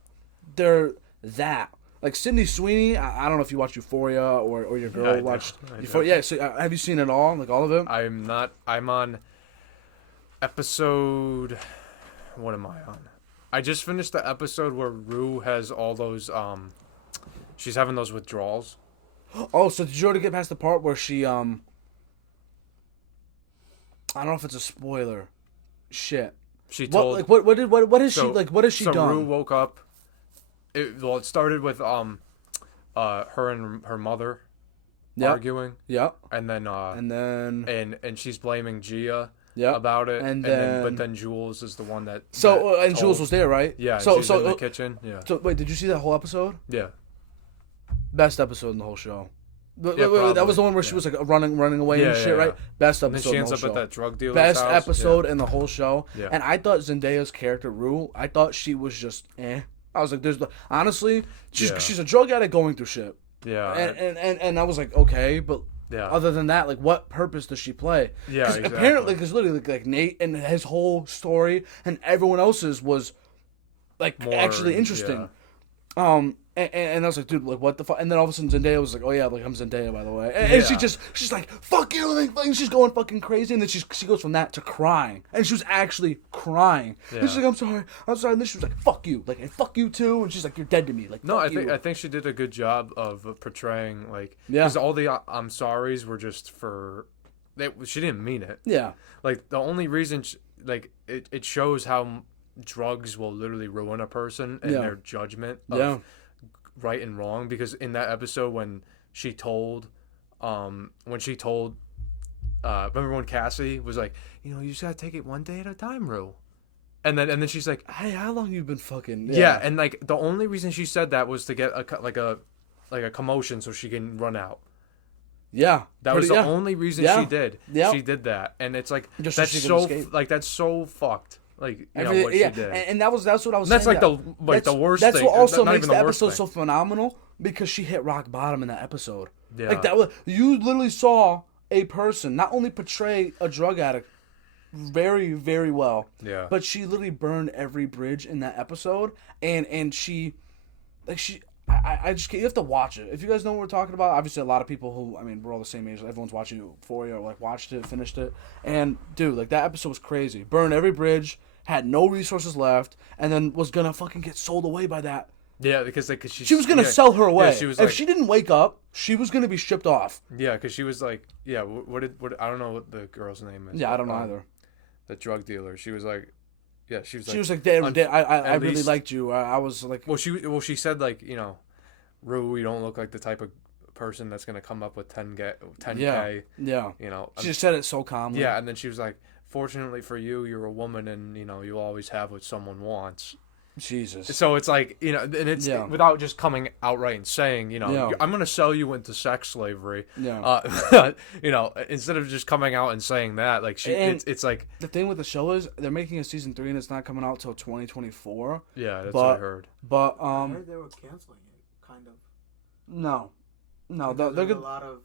they're that. Like Sydney Sweeney, I don't know if you watched Euphoria or your girl watched Euphoria. Yeah, so have you seen it all, like all of it? I'm on episode, what am I on? I just finished the episode where Rue has all those she's having those withdrawals. Oh, so did you already get past the part where she I don't know if it's a spoiler. Shit. She told what has she done? Rue woke up. It started with her and her mother arguing. Yeah. And then she's blaming Gia about it. But then Jules is the one that Jules was there, right? Yeah. So in the kitchen. Yeah. So wait, did you see that whole episode? Yeah. Best episode in the whole show. Wait, that was the one where she was like running away and shit, right? Best episode. And then she ends up at that drug dealer's Best house. episode in the whole show. Yeah. And I thought Zendaya's character Rue, I thought she was just I was like, honestly, she's a drug addict going through shit. Yeah. And I was like, okay, but other than that, like, what purpose does she play? Yeah, exactly. Apparently, because literally, like Nate and his whole story and everyone else's was like actually interesting. Yeah. And I was like, dude, like, what the fuck? And then all of a sudden, Zendaya was like, oh, yeah, like, I'm Zendaya, by the way. And she's like, fuck you. And she's going fucking crazy. And then she goes from that to crying. And she was actually crying. Yeah. And she's like, I'm sorry. And then she was like, fuck you. Like, and fuck you, too. And she's like, you're dead to me. Like, no, I think she did a good job of portraying, like, because all the I'm sorries were just for, she didn't mean it. Yeah. Like, the only reason, it shows how drugs will literally ruin a person and their judgment of right and wrong, because in that episode when she told remember when Cassie was like, you just gotta take it one day at a time, Rue, and then she's like, hey, how long you been fucking and like the only reason she said that was to get a commotion so she can run out. That was the only reason she did that, and it's like just that's so fucked. Like, what she did. And that's what I was saying. That's like the worst thing. That's what also makes the episode so phenomenal, because she hit rock bottom in that episode. Yeah. Like, that was, you literally saw a person not only portray a drug addict very, very well, but she literally burned every bridge in that episode, and I just can't, you have to watch it. If you guys know what we're talking about, obviously a lot of people who, we're all the same age, everyone's watching Euphoria or like watched it, finished it, and dude, like that episode was crazy. Burned every bridge, had no resources left, and then was gonna fucking get sold away by that. Yeah, because she was gonna sell her away. Yeah, she was if she didn't wake up, she was gonna be shipped off. Yeah, because she was like, what I don't know what the girl's name is. Yeah, I don't know either. The drug dealer. She was like, she was like, I really liked you. I was like, she said, like, Rue, you don't look like the type of person that's gonna come up with 10K. Yeah. She just said it so calmly. Yeah, and then she was like, fortunately for you, you're a woman, and you'll always have what someone wants. Jesus. So it's like, and it's without just coming outright and saying, I'm gonna sell you into sex slavery. Yeah. Instead of just coming out and saying that, like it's like, the thing with the show is they're making a season 3 and it's not coming out till 2024. Yeah, that's what I heard. But I heard they were canceling it, kind of. No, they're gonna. A lot of.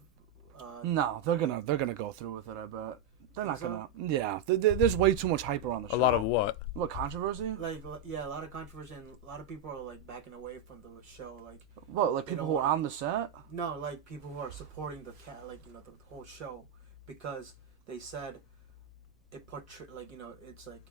No, they're gonna go through with it. I bet. They're not gonna. Yeah, there's way too much hype around the show. A lot of what? What controversy? Like, yeah, a lot of controversy, and a lot of people are like backing away from the show. Like, what? Like people who are on the set? No, like people who are supporting the like the whole show, because they said it it's like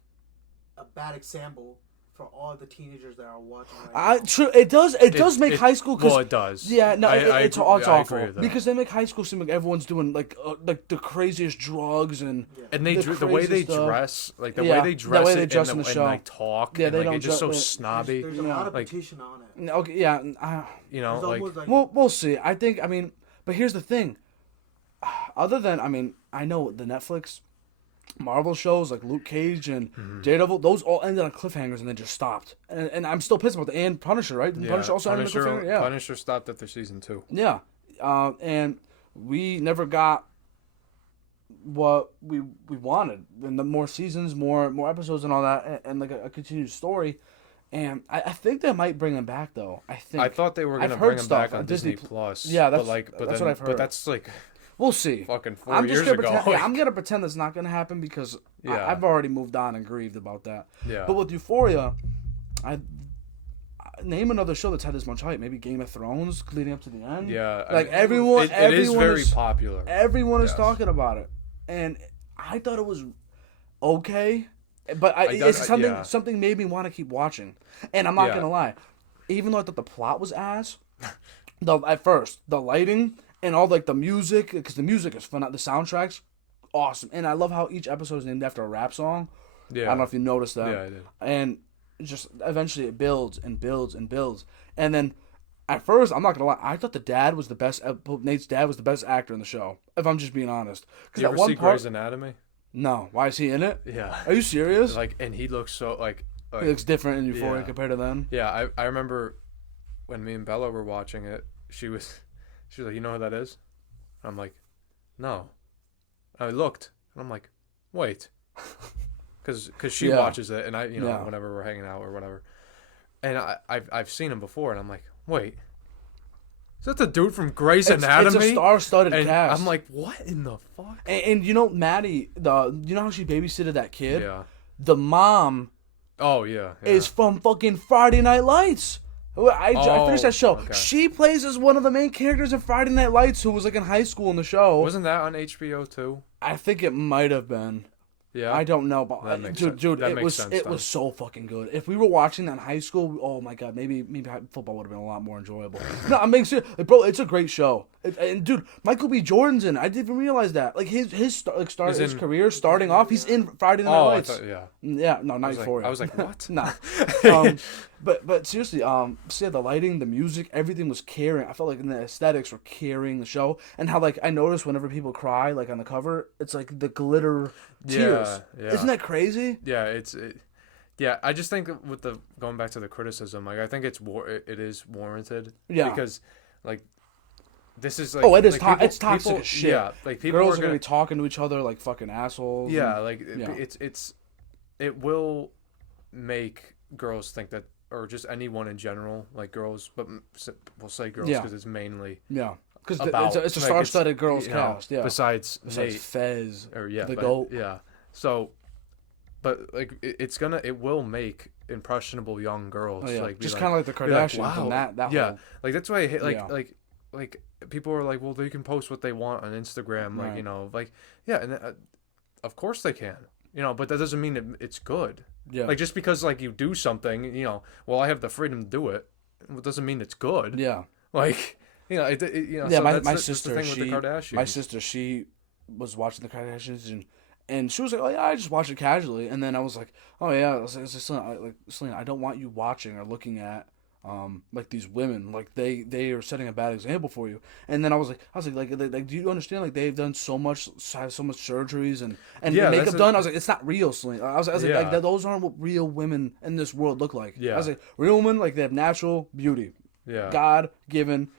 a bad example for all the teenagers that are watching right now. True. It does make high school. Well, it does. Yeah, no, it's awful because they make high school seem like everyone's doing like the craziest drugs and the way they dress, like the way they dress, the way they dress in the show, and like talk, they don't. It's just so snobby. There's a lot of petition on it. Okay, yeah, we'll see. I mean, but here's the thing. Other than, I know the Netflix Marvel shows like Luke Cage and Daredevil, those all ended on cliffhangers and then just stopped. And I'm still pissed about that. And Punisher, right? Punisher also ended on a cliffhanger? Yeah. Punisher stopped after season 2. Yeah. And we never got what we wanted. And the more seasons, more episodes and all that, and like a continued story. And I think they might bring him back, though. I thought they were going to bring him back on Disney Plus. Yeah, that's what I've heard. But that's like... We'll see. Fucking 4 years ago. I'm going to pretend that's not going to happen because I've already moved on and grieved about that. Yeah. But with Euphoria, I name another show that's had this much hype. Maybe Game of Thrones leading up to the end. Yeah. Everyone is very popular. Everyone is talking about it. And I thought it was okay. But something made me want to keep watching. And I'm not going to lie. Even though I thought the plot was ass, at first, the lighting... And all, like, the music, because the music is fun. The soundtrack's awesome. And I love how each episode is named after a rap song. Yeah. I don't know if you noticed that. Yeah, I did. And just eventually it builds and builds and builds. And then at first, I'm not going to lie, I thought Nate's dad was the best actor in the show, if I'm just being honest. Did you ever see Grey's Anatomy? No. Why is he in it? Yeah. Are you serious? And he looks so, he looks different in Euphoria compared to then? Yeah, I remember when me and Bella were watching it, she was like, you know who that is? I'm like, no. I looked, and I'm like, wait. Because she watches it, and I, whenever we're hanging out or whatever. And I've seen him before, and I'm like, wait. Is that the dude from Grey's Anatomy? It's a star-studded cast. I'm like, what in the fuck? And Maddie, you know how she babysitted that kid? Yeah. The mom is from fucking Friday Night Lights. I finished that show. Okay. She plays as one of the main characters in Friday Night Lights, who was like in high school in the show. Wasn't that on HBO too? I think it might have been. Yeah, I don't know, but dude, it was so fucking good. If we were watching that in high school, oh my god, maybe football would have been a lot more enjoyable. No, I'm being serious, bro. It's a great show, and dude, Michael B. Jordan's in it. I didn't even realize that. Like his career starting off, he's in Friday Night Lights. Not Euphoria. I was like, what? Nah. But seriously, the lighting, the music, everything was carrying. I felt like the aesthetics were carrying the show, and how like I noticed whenever people cry, like on the cover, it's like the glitter tears. Yeah. Isn't that crazy? Yeah, I just think with going back to the criticism, like I think it is warranted. Yeah. Because like this is like it's toxic as shit. Yeah, like people girls are gonna be talking to each other like fucking assholes. Yeah, it will make girls think that, or just anyone in general, like girls, but we'll say girls because it's mainly because it's a star-studded girls cast. Yeah, besides Fez or the GOAT. Yeah, so, but like it will make impressionable young girls. Oh, yeah. Like just kind of like the Kardashians. Like, wow. That yeah, whole... like that's why I hate like people are like, well, they can post what they want on Instagram, like and of course they can, but that doesn't mean it's good. Yeah. Like just because like you do something, I have the freedom to do it. It doesn't mean it's good. Yeah. Like Yeah, so my sister. With the Kardashians. My sister, she was watching the Kardashians and she was like, oh yeah, I just watch it casually. And then I was like, oh yeah, I was like, Selena, I don't want you watching or looking at like these women, like they are setting a bad example for you. And then I was like, do you understand? Like they've done so much surgeries and makeup done. I was like, it's not real, Selena. I was like, those aren't what real women in this world look like. Yeah. I was like, real women, like they have natural beauty. Yeah. God given.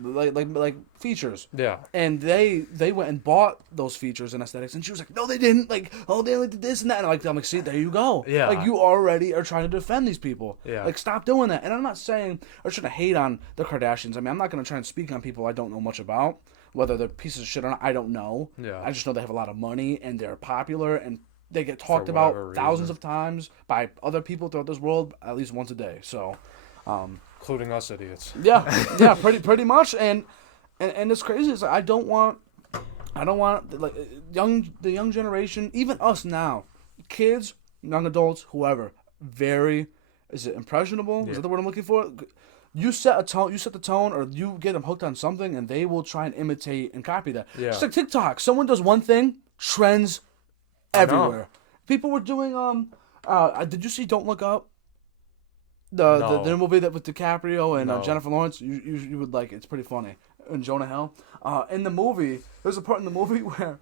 Like features. Yeah. And they went and bought those features and aesthetics, and she was like, no, they didn't. Like, oh, they only did this and that. And I'm like, see, there you go. Yeah. Like, you already are trying to defend these people. Yeah. Like, stop doing that. And I'm not saying or trying to hate on the Kardashians. I mean, I'm not going to try and speak on people I don't know much about. Whether they're pieces of shit or not, I don't know. Yeah. I just know they have a lot of money and they're popular and they get talked about thousands of times by other people throughout this world at least once a day. So, including us idiots. Yeah, pretty much. And it's crazy. It's like I don't want like the young generation, even us now, kids, young adults, whoever, very, is it impressionable? Yeah. Is that the word I'm looking for? You set a tone, you set the tone, or you get them hooked on something, and they will try and imitate and copy that. Yeah. Just like TikTok, someone does one thing, trends everywhere. People were doing did you see Don't Look Up? The movie that with DiCaprio and Jennifer Lawrence. You would like it. It's pretty funny. And Jonah Hill. In the movie, there's a part in the movie where,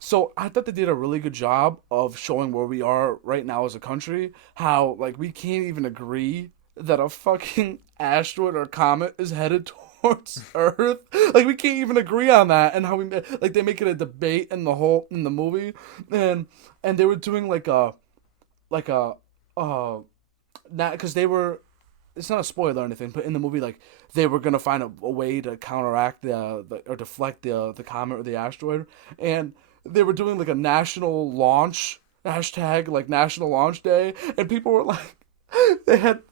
so I thought they did a really good job of showing where we are right now as a country. How like we can't even agree that a fucking asteroid or comet is headed towards Earth. Like we can't even agree on that, and how we like they make it a debate in the movie, and they were doing not because they were. It's not a spoiler or anything, but in the movie, like they were gonna find a way to counteract or deflect the comet or the asteroid, and they were doing like a national launch hashtag like National Launch Day, and people were like, they had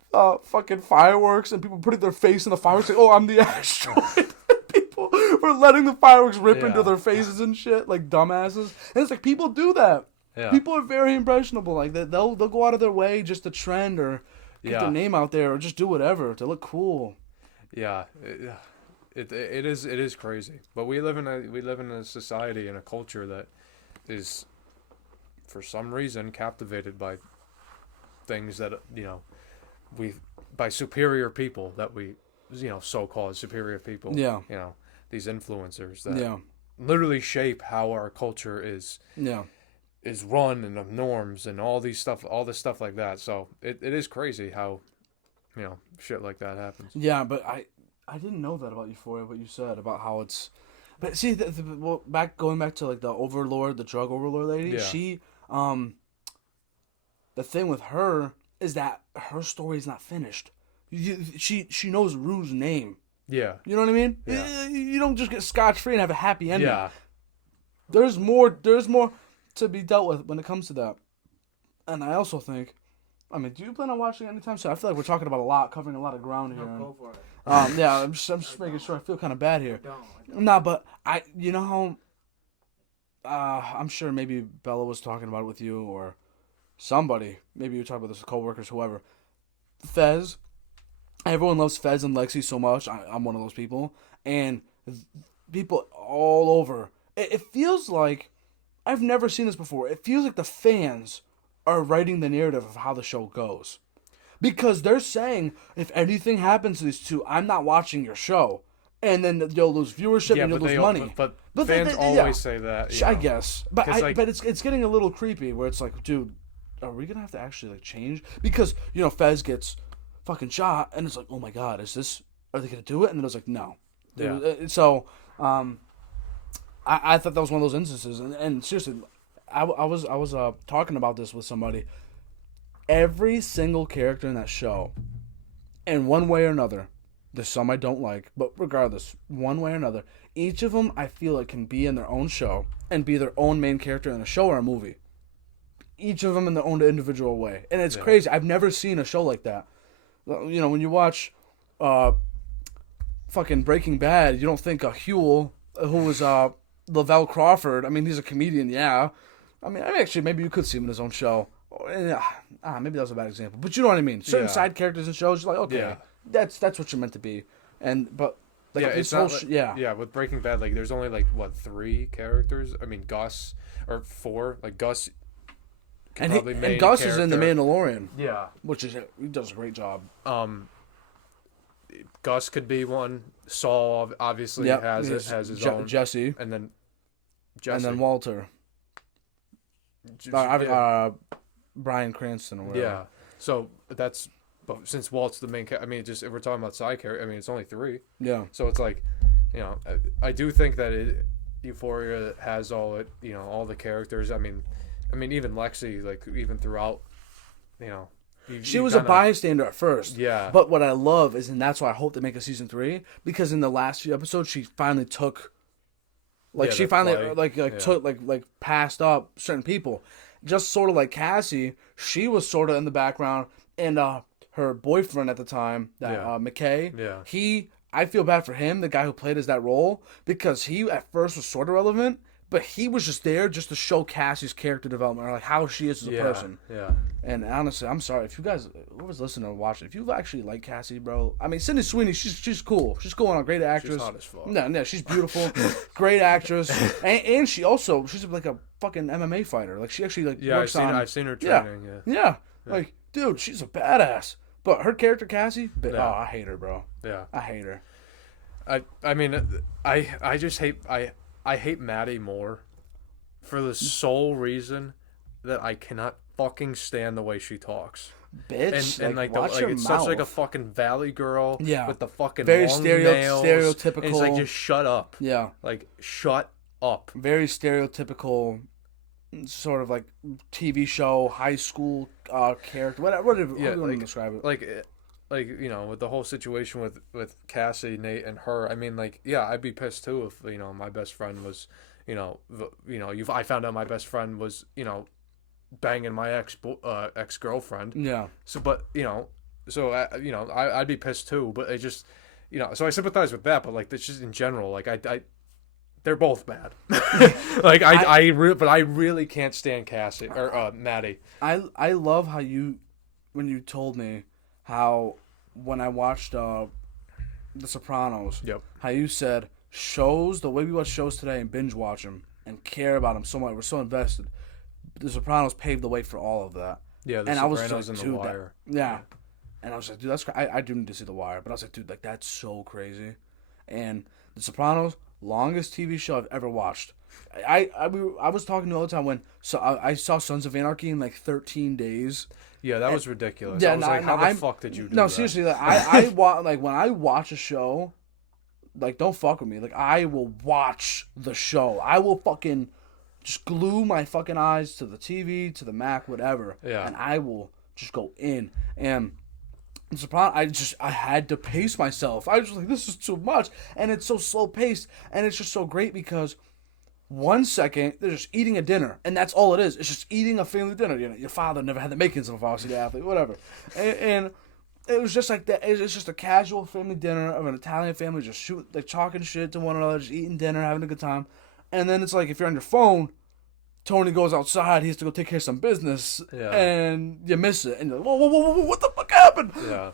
fucking fireworks, and people putting their face in the fireworks, like, oh, I'm the asteroid. People were letting the fireworks rip into their faces and shit, like dumbasses. And it's like people do that. Yeah. People are very impressionable. Like they'll go out of their way just to trend or get their name out there or just do whatever to look cool. Yeah, it is crazy. But we live in a society and a culture that is, for some reason, captivated by things that by superior people that we so-called superior people. Yeah. These influencers that literally shape how our culture is. Yeah. Is run and of norms and all this stuff like that. So it is crazy how, shit like that happens. Yeah, but I didn't know that about Euphoria. What you said about how it's, but see, going back to like the overlord, the drug overlord lady. Yeah. She, the thing with her is that her story is not finished. She knows Rue's name. Yeah. You know what I mean? Yeah. You don't just get scotch-free and have a happy ending. Yeah. There's more to be dealt with when it comes to that. And I also think, do you plan on watching anytime soon? I feel like we're talking about covering a lot of ground here. Go for it. Yeah, I'm just making sure. I feel kind of bad here. I don't. Nah, but you know how, I'm sure maybe Bella was talking about it with you or somebody. Maybe you were talking about this with coworkers, whoever. Fez. Everyone loves Fez and Lexi so much. I'm one of those people. And people all over. It feels like, I've never seen this before. It feels like the fans are writing the narrative of how the show goes. Because they're saying, if anything happens to these two, I'm not watching your show. And then you'll lose viewership and you'll lose money. But fans always say that. I guess. But but it's getting a little creepy where it's like, dude, are we going to have to actually like change? Because, Fez gets fucking shot and it's like, oh my God, are they going to do it? And then it was like, no. Yeah. So, I thought that was one of those instances, and seriously, I was talking about this with somebody. Every single character in that show, in one way or another, there's some I don't like, but regardless, one way or another, each of them I feel like can be in their own show and be their own main character in a show or a movie. Each of them in their own individual way, and it's crazy. I've never seen a show like that. When you watch, fucking Breaking Bad, you don't think of Huel, who was Lavelle Crawford. He's a comedian, yeah. Actually, maybe you could see him in his own show. Maybe that was a bad example, but you know what I mean. Certain side characters in shows, you're like, okay, that's what you're meant to be. It's not with Breaking Bad, like there's only like 3 characters. Gus or 4. Like Gus, and Gus is in The Mandalorian. Yeah, which is he does a great job. Gus could be one. Saul obviously has his own. Jesse, and then Walter. Bryan Cranston or whatever. Yeah. So but since Walt's the main character, if we're talking about side character, it's only 3. Yeah. So it's like, I do think that Euphoria has all the characters. Even Lexi, like even throughout, She was a bystander at first. Yeah. But what I love is, and that's why I hope they make a season 3, because in the last few episodes, she finally took, she finally took passed up certain people, just sort of like Cassie. She was sort of in the background, and her boyfriend at the time, McKay, I feel bad for him, the guy who played as that role, because he at first was sort of relevant, but he was just there just to show Cassie's character development, or like how she is as a person. Yeah. And honestly, I'm sorry if you guys, whoever's listening or watching, if you actually like Cassie, bro. I mean, Sydney Sweeney, she's cool. She's cool and a great actress. She's hot as fuck. No, she's beautiful, great actress, and she's like a fucking MMA fighter. Like she actually works on. I've seen her training. Yeah. Like, dude, she's a badass. But her character Cassie, I hate her, bro. Yeah, I hate her. I mean, I just hate I hate Maddie more for the sole reason that I cannot fucking stand the way she talks. Bitch, and it's mouth. such like a fucking valley girl with the fucking very long nails. Stereotypical. And it's like, just shut up. Yeah. Like, shut up. Very stereotypical, sort of like TV show, high school character, whatever you want to describe it. Like, you know, with the whole situation with Cassie, Nate, and her, I mean, like, yeah, I'd be pissed too if, you know, my best friend was, I found out my best friend was, banging my ex-girlfriend. Yeah. So, but, I'd be pissed too, but it just, so I sympathize with that, but, like, it's just in general, like, they're both bad. Like, but I really can't stand Cassie, or Maddie. I love how when you told me how, when I watched The Sopranos, how you said, the way we watch shows today and binge watch them and care about them so much, we're so invested. The Sopranos paved the way for all of that. Yeah, The Sopranos and The Wire. And I was like, dude, that's crazy. I do need to see The Wire, but I was like, dude, like, that's so crazy. And The Sopranos, longest TV show I've ever watched. I was talking to you all the time I saw Sons of Anarchy in like 13 days. Yeah, that was ridiculous. Yeah, I was like, how the fuck did you do that? No, seriously, like, when I watch a show, like, don't fuck with me. Like, I will watch the show. I will fucking just glue my fucking eyes to the TV, to the Mac, whatever. Yeah. And I will just go in. And I had to pace myself. I was like, this is too much. And it's so slow paced. And it's just so great because 1 second, they're just eating a dinner. And that's all it is. It's just eating a family dinner. Your father never had the makings of a varsity athlete, whatever. And it was just like that. It's just a casual family dinner of an Italian family, just talking shit to one another, just eating dinner, having a good time. And then it's like, if you're on your phone, Tony goes outside, he has to go take care of some business, and you miss it. And you're like, whoa, what the fuck happened? Yeah.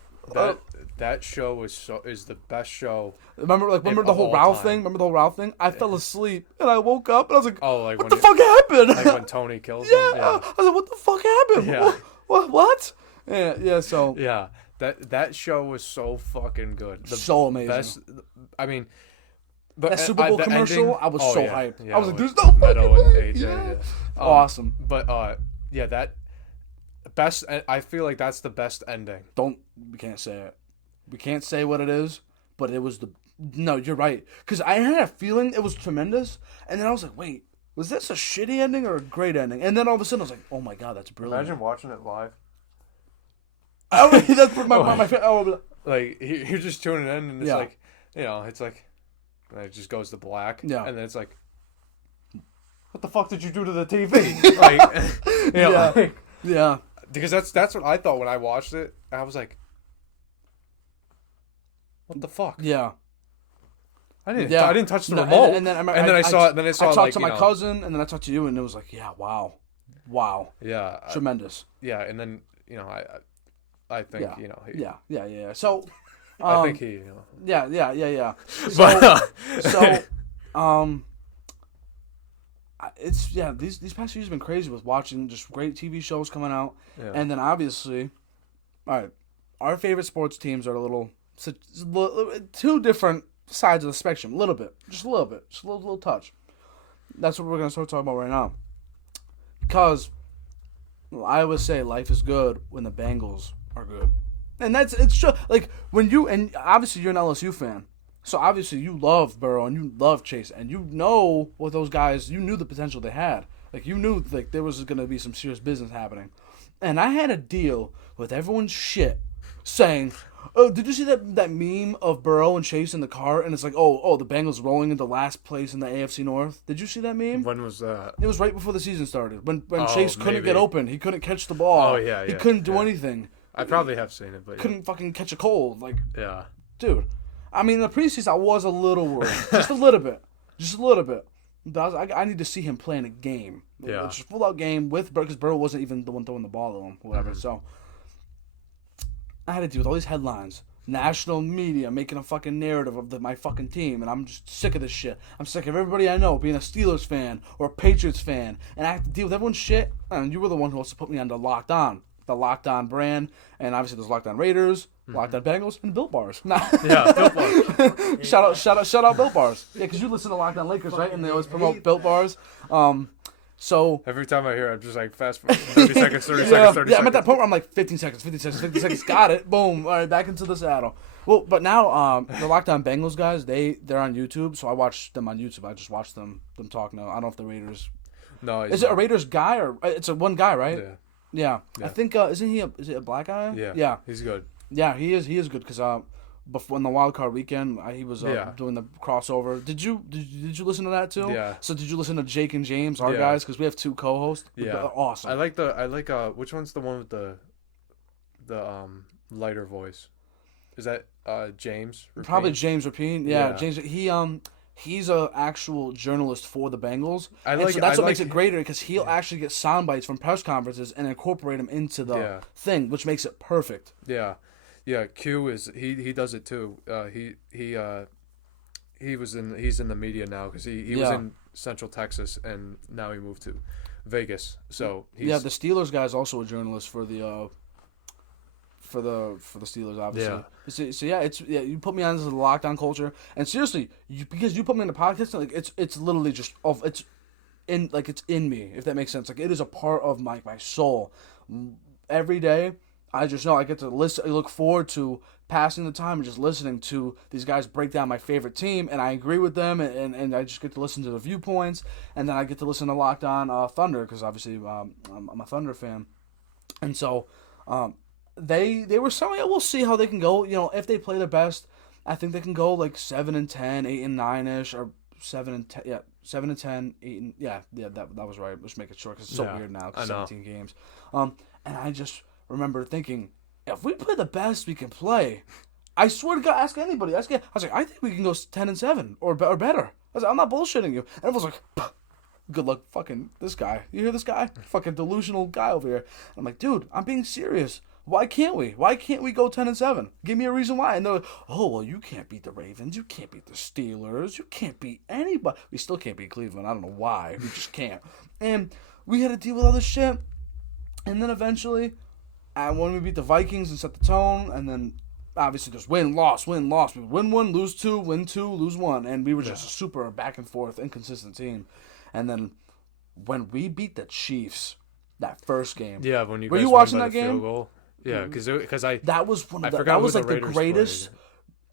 That show is the best show. Remember the whole Ralph thing? Remember the whole Ralph thing? I fell asleep, and I woke up, and I was like, what the fuck happened? Like when Tony kills him? Yeah. I was like, what the fuck happened? Yeah. What? Yeah, so... Yeah. That show was so fucking good. So amazing. Best, I mean... That Super Bowl commercial, ending, I was so hyped. Yeah, I was like, there's no Meadow fucking and AJ, yeah. Awesome. But, that best... I feel like that's the best ending. We can't say it. We can't say what it is, but it was No, you're right. Because I had a feeling it was tremendous, and then I was like, wait, was this a shitty ending or a great ending? And then all of a sudden I was like, oh my god, that's brilliant. Imagine watching it live. That's my like, you're just tuning in, and it's like, it's like... And it just goes to black. Yeah. And then it's like, what the fuck did you do to the TV? Yeah. Because that's what I thought when I watched it. I was like, what the fuck? Yeah. I didn't touch the remote. And then I saw it. I talked to my cousin, and then I talked to you, and it was like, yeah, wow. Yeah. Tremendous. Yeah, and then I think Yeah. So. I think he, Yeah. These past few years have been crazy with watching just great TV shows coming out, and then obviously, all right, our favorite sports teams are two different sides of the spectrum, just a little touch. That's what we're gonna start talking about right now, because I always say life is good when the Bengals are good. And it's true. Like, and obviously you're an LSU fan, so obviously you love Burrow and you love Chase, and you know what those guys, you knew the potential they had. Like, you knew, like, there was going to be some serious business happening. And I had to deal with everyone's shit saying, oh, did you see that meme of Burrow and Chase in the car? And it's like, oh, the Bengals rolling into last place in the AFC North. Did you see that meme? When was that? It was right before the season started. When Chase couldn't get open. He couldn't catch the ball. Oh, yeah. He couldn't do anything. I probably have seen it, but couldn't fucking catch a cold. Like, yeah. Dude. I mean, in the preseason, I was a little worried. Just a little bit. I need to see him playing a game. Yeah. Just a full-out game with Burrow, because Burrow wasn't even the one throwing the ball to him, whatever. Mm-hmm. So, I had to deal with all these headlines. National media making a fucking narrative of my fucking team, and I'm just sick of this shit. I'm sick of everybody I know being a Steelers fan or a Patriots fan, and I have to deal with everyone's shit. And you were the one who also put me on the Locked On brand, and obviously there's Locked On Raiders, Locked On Bengals, and Built Bars. Yeah, Built Bars. shout out Built Bars. Yeah, because you listen to Locked On Lakers, right? And they always promote Built Bars. So every time I hear it, I'm just like, fast forward, 30 seconds, 30 seconds, 30 seconds. I'm at that point where I'm like, 15 seconds, got it, boom, all right, back into the saddle. Well, but now, the Locked On Bengals guys, they're on YouTube, so I watch them on YouTube. I just watch them talk now. I don't know if the Raiders... No, is it a Raiders guy, or... It's a one guy, right? Yeah. I think, is it a black guy? Yeah. He's good. Yeah, he is good, because, before in the wild card weekend, he was doing the crossover. Did you listen to that too? Yeah. So did you listen to Jake and James, our guys? Because we have two co-hosts. Yeah. They're awesome. I like which one's the one with the lighter voice? Is that James? Rapine? Probably James Rapine. Yeah, James. He's a actual journalist for the Bengals. So that's what makes it greater, because he'll actually get sound bites from press conferences and incorporate them into the thing, which makes it perfect. Yeah. Yeah, Q is he does it too. He's in the media now, because he was in Central Texas, and now he moved to Vegas. So the Steelers guy's also a journalist for the Steelers, obviously. So you put me on the lockdown culture, and seriously, because you put me in the podcast, like it's literally just it's in me, if that makes sense. Like, it is a part of my soul. Every day, I just know I get to listen. I look forward to passing the time and just listening to these guys break down my favorite team, and I agree with them, and I just get to listen to the viewpoints, and then I get to listen to Locked On Thunder, because obviously I'm a Thunder fan, and so they were saying, we'll see how they can go. You know, if they play their best, I think they can go like 7-10, 8-9ish, or 7-10. Yeah, 7-10, 8. That was right. Let's make it short, because it's so weird now, because 17 games. And I just remember thinking, if we play the best we can play, I swear to God, ask anybody. I was like, I think we can go 10-7 or better. I was like, I'm not bullshitting you. And everyone's like, Puh. Good luck, fucking this guy. You hear this guy? Fucking delusional guy over here. I'm like, dude, I'm being serious. Why can't we? Why can't we go 10-7? Give me a reason why. And they're like, oh, well, you can't beat the Ravens. You can't beat the Steelers. You can't beat anybody. We still can't beat Cleveland. I don't know why. We just can't. And we had to deal with all this shit. And then eventually, when we beat the Vikings and set the tone, and then obviously there's win, loss. We win 1, lose 2, win 2, lose 1. And we were just a super back and forth, inconsistent team. And then when we beat the Chiefs, that first game. Yeah, when you were guys you watching won by that the game? field goal? Yeah, because that was one of the, that was like the greatest.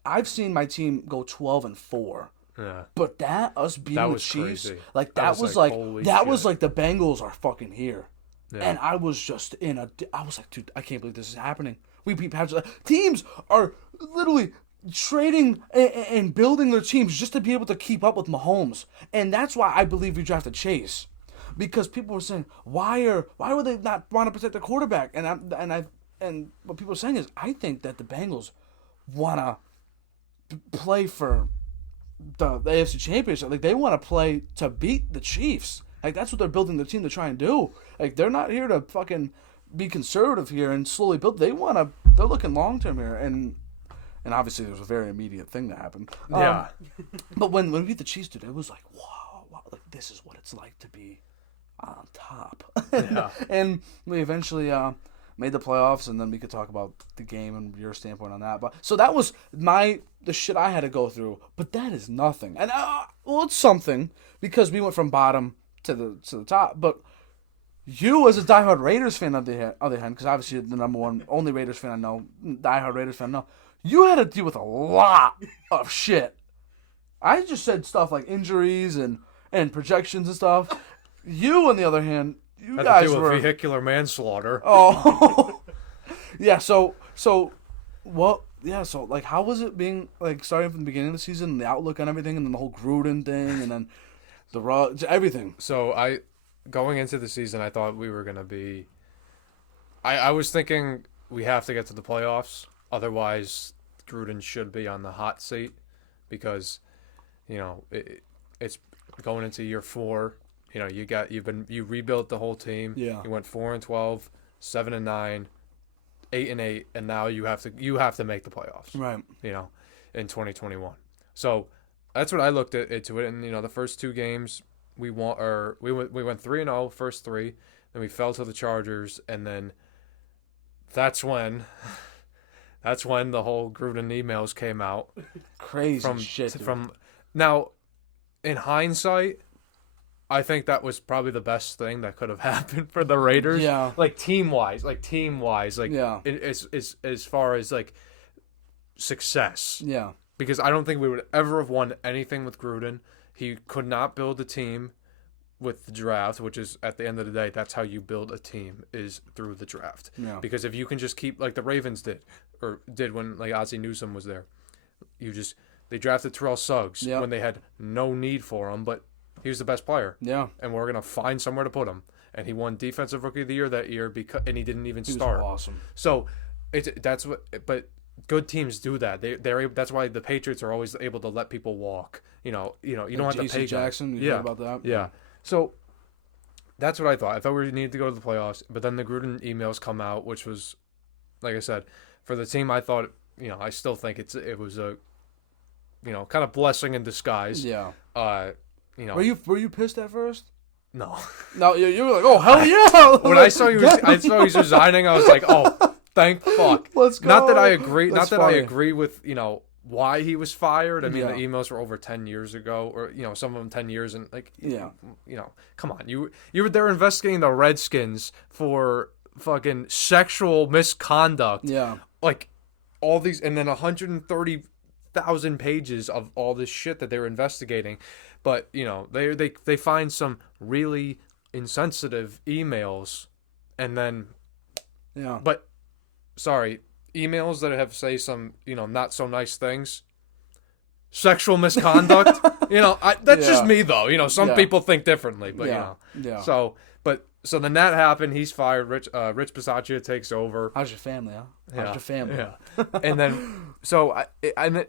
I've seen my team go 12-4. Yeah. But us beating the Chiefs, crazy. Like that was like the Bengals are fucking here. Yeah. And I was just I was like, dude, I can't believe this is happening. We beat Patrick. Teams are literally trading and building their teams just to be able to keep up with Mahomes. And that's why I believe we drafted Chase. Because people were saying, why would they not want to protect the quarterback? And what people are saying is, I think that the Bengals want to play for the AFC Championship. Like, they want to play to beat the Chiefs. Like, that's what they're building the team to try and do. Like, they're not here to fucking be conservative here and slowly build. They're looking long term here. And obviously there's a very immediate thing that happened. Yeah. But when we beat the Chiefs, dude, it was like, wow, like, this is what it's like to be on top. Yeah. And we eventually made the playoffs, and then we could talk about the game and your standpoint on that. But so that was the shit I had to go through. But that is nothing. And it's something, because we went from bottom to the top. But you, as a diehard Raiders fan, on the other hand, because obviously the number one only Raiders fan I know, diehard Raiders fan I know, you had to deal with a lot of shit. I just said stuff like injuries and projections and stuff. You, on the other hand, you Had guys to deal were with vehicular manslaughter. Oh, yeah. So what? Yeah. So like, how was it being like starting from the beginning of the season, and the outlook on everything, and then the whole Gruden thing, and then the everything. So going into the season, I thought we were gonna be. I was thinking we have to get to the playoffs, otherwise Gruden should be on the hot seat, because, it's going into year 4. You rebuilt the whole team. Yeah. You went 4-12, 7-9, 8-8, and now you have to make the playoffs. Right. In 2021. So that's what I looked into it. And the first 2 games we won, or we went 3-0 first 3, then we fell to the Chargers, and then that's when the whole Gruden emails came out. Crazy shit. From now, in hindsight, I think that was probably the best thing that could have happened for the Raiders. Yeah. Like team wise, yeah. as far as like success. Yeah. Because I don't think we would ever have won anything with Gruden. He could not build a team with the draft, which is, at the end of the day, that's how you build a team, is through the draft. Yeah. Because if you can just keep, like the Ravens did when like Ozzie Newsome was there, they drafted Terrell Suggs when they had no need for him, but he was the best player. Yeah. And we're gonna find somewhere to put him. And he won Defensive Rookie of the Year that year and he didn't even start. Was awesome. So but good teams do that. That's why the Patriots are always able to let people walk. You don't have to pay Jackson. Yeah. About that. Yeah. So that's what I thought. I thought we needed to go to the playoffs, but then the Gruden emails come out, which was, like I said, for the team. I thought, I still think it was a, kind of blessing in disguise. Yeah. Were you pissed at first? No. No, you were like, oh hell yeah! When I saw he was resigning, I was like, oh, thank fuck. Let's go. Not that I agree. That's not that funny. I agree with why he was fired. I mean, Yeah. the emails were over 10 years ago, or some of them 10 years, and like, come on, you were there investigating the Redskins for fucking sexual misconduct. Yeah. Like all these, and then 130,000 pages of all this shit that they were investigating. But they find some really insensitive emails, and then But sorry, emails that have say some not so nice things, sexual misconduct. That's just me though. Some people think differently, but yeah. So then that happened. He's fired. Rich Bisaccia takes over. How's your family? Huh? How's your family? Yeah. And then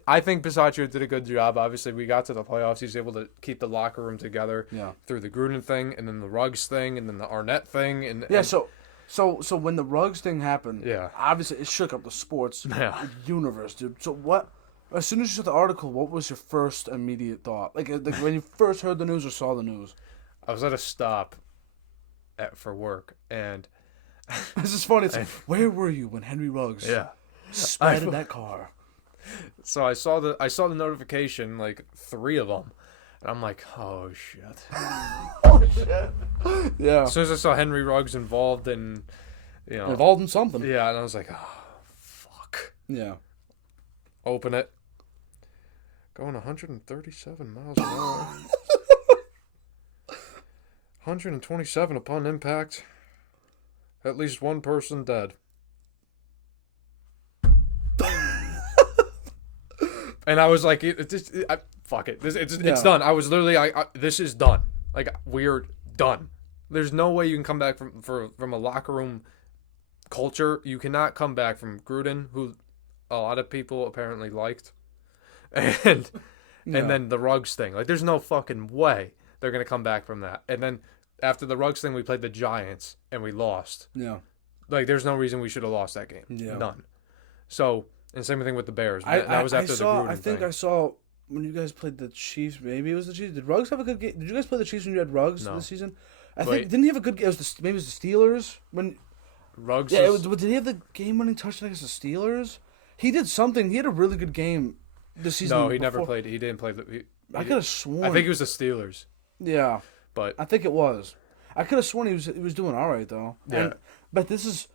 I think Bisaccia did a good job. Obviously, we got to the playoffs. He's able to keep the locker room together through the Gruden thing, and then the Ruggs thing, and then the Arnett thing, So when the Ruggs thing happened, obviously it shook up the sports universe, dude. So what? As soon as you saw the article, what was your first immediate thought? Like when you first heard the news or saw the news? I was at a stop for work, and this is funny. It's like, where were you when Henry Ruggs splatted that car? So I saw the notification, like 3 of them, and I'm like, oh shit. Oh shit. Yeah. As soon as I saw Henry Ruggs involved in something. Yeah, and I was like, oh fuck. Yeah. Open it. Going 137 miles an hour. 127 upon impact. At least 1 person dead. And I was like, fuck it. It's done. I was literally, this is done. Like, we're done. There's no way you can come back from a locker room culture. You cannot come back from Gruden, who a lot of people apparently liked, and then the Ruggs thing. Like, there's no fucking way they're gonna come back from that. And then after the Ruggs thing, we played the Giants and we lost. Yeah. Like, there's no reason we should have lost that game. Yeah. None. So, and same thing with the Bears. That was after the Gruden thing. I saw when you guys played the Chiefs. Maybe it was the Chiefs. Did Ruggs have a good game? Did you guys play the Chiefs when you had Ruggs this season? I think didn't he have a good game? Maybe it was the Steelers when Ruggs. Yeah, did he have the game-winning touchdown against the Steelers? He did something. He had a really good game this season. No, he never played. He didn't play. I could have sworn. I think it was the Steelers. Yeah, but I think it was. I could have sworn he was doing all right though. Yeah. But this is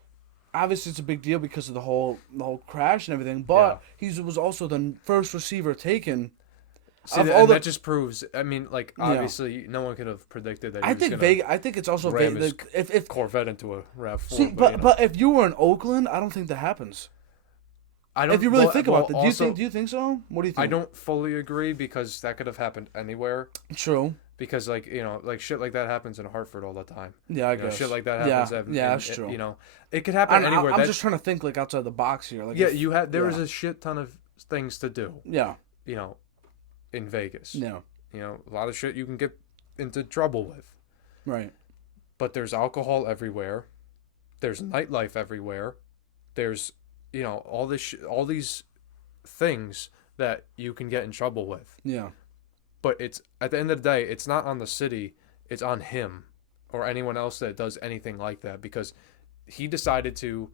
obviously it's a big deal because of the whole crash and everything. But he was also the first receiver taken that just proves. I mean, like obviously, no one could have predicted that. I think Vegas. I think it's also Vegas. If Corvette into a RAV4. See, but if you were in Oakland, I don't think that happens. I don't. If you really think about it, do you think so? What do you think? I don't fully agree because that could have happened anywhere. True. Because like shit like that happens in Hartford all the time. Yeah, I guess shit like that happens. That's true. It could happen anywhere. I'm just trying to think like outside the box here. Like there was a shit ton of things to do. Yeah. In Vegas. Yeah. A lot of shit you can get into trouble with. Right. But there's alcohol everywhere. There's nightlife everywhere. There's all these things that you can get in trouble with. Yeah. But it's at the end of the day, it's not on the city, it's on him or anyone else that does anything like that, because he decided to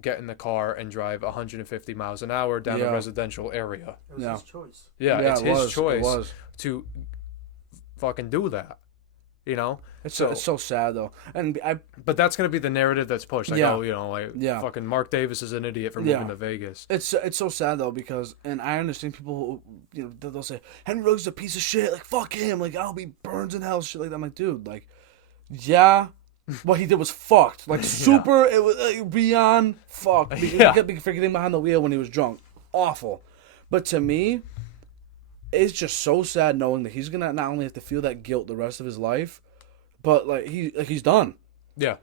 get in the car and drive 150 miles an hour down a residential area. It was his choice. Yeah, it's his choice to fucking do that. It's so sad though, but that's gonna be the narrative that's pushed. Fucking Mark Davis is an idiot for moving to Vegas. It's so sad though, because, and I understand people who, they'll say Henry Ruggs is a piece of shit, like fuck him, like I'll be burns in hell, shit like that. I'm like, dude, like, yeah, what he did was fucked, like super. It was beyond fucked. Forgetting behind the wheel when he was drunk, awful. But to me, it's just so sad knowing that he's gonna not only have to feel that guilt the rest of his life, but he's done. Yeah.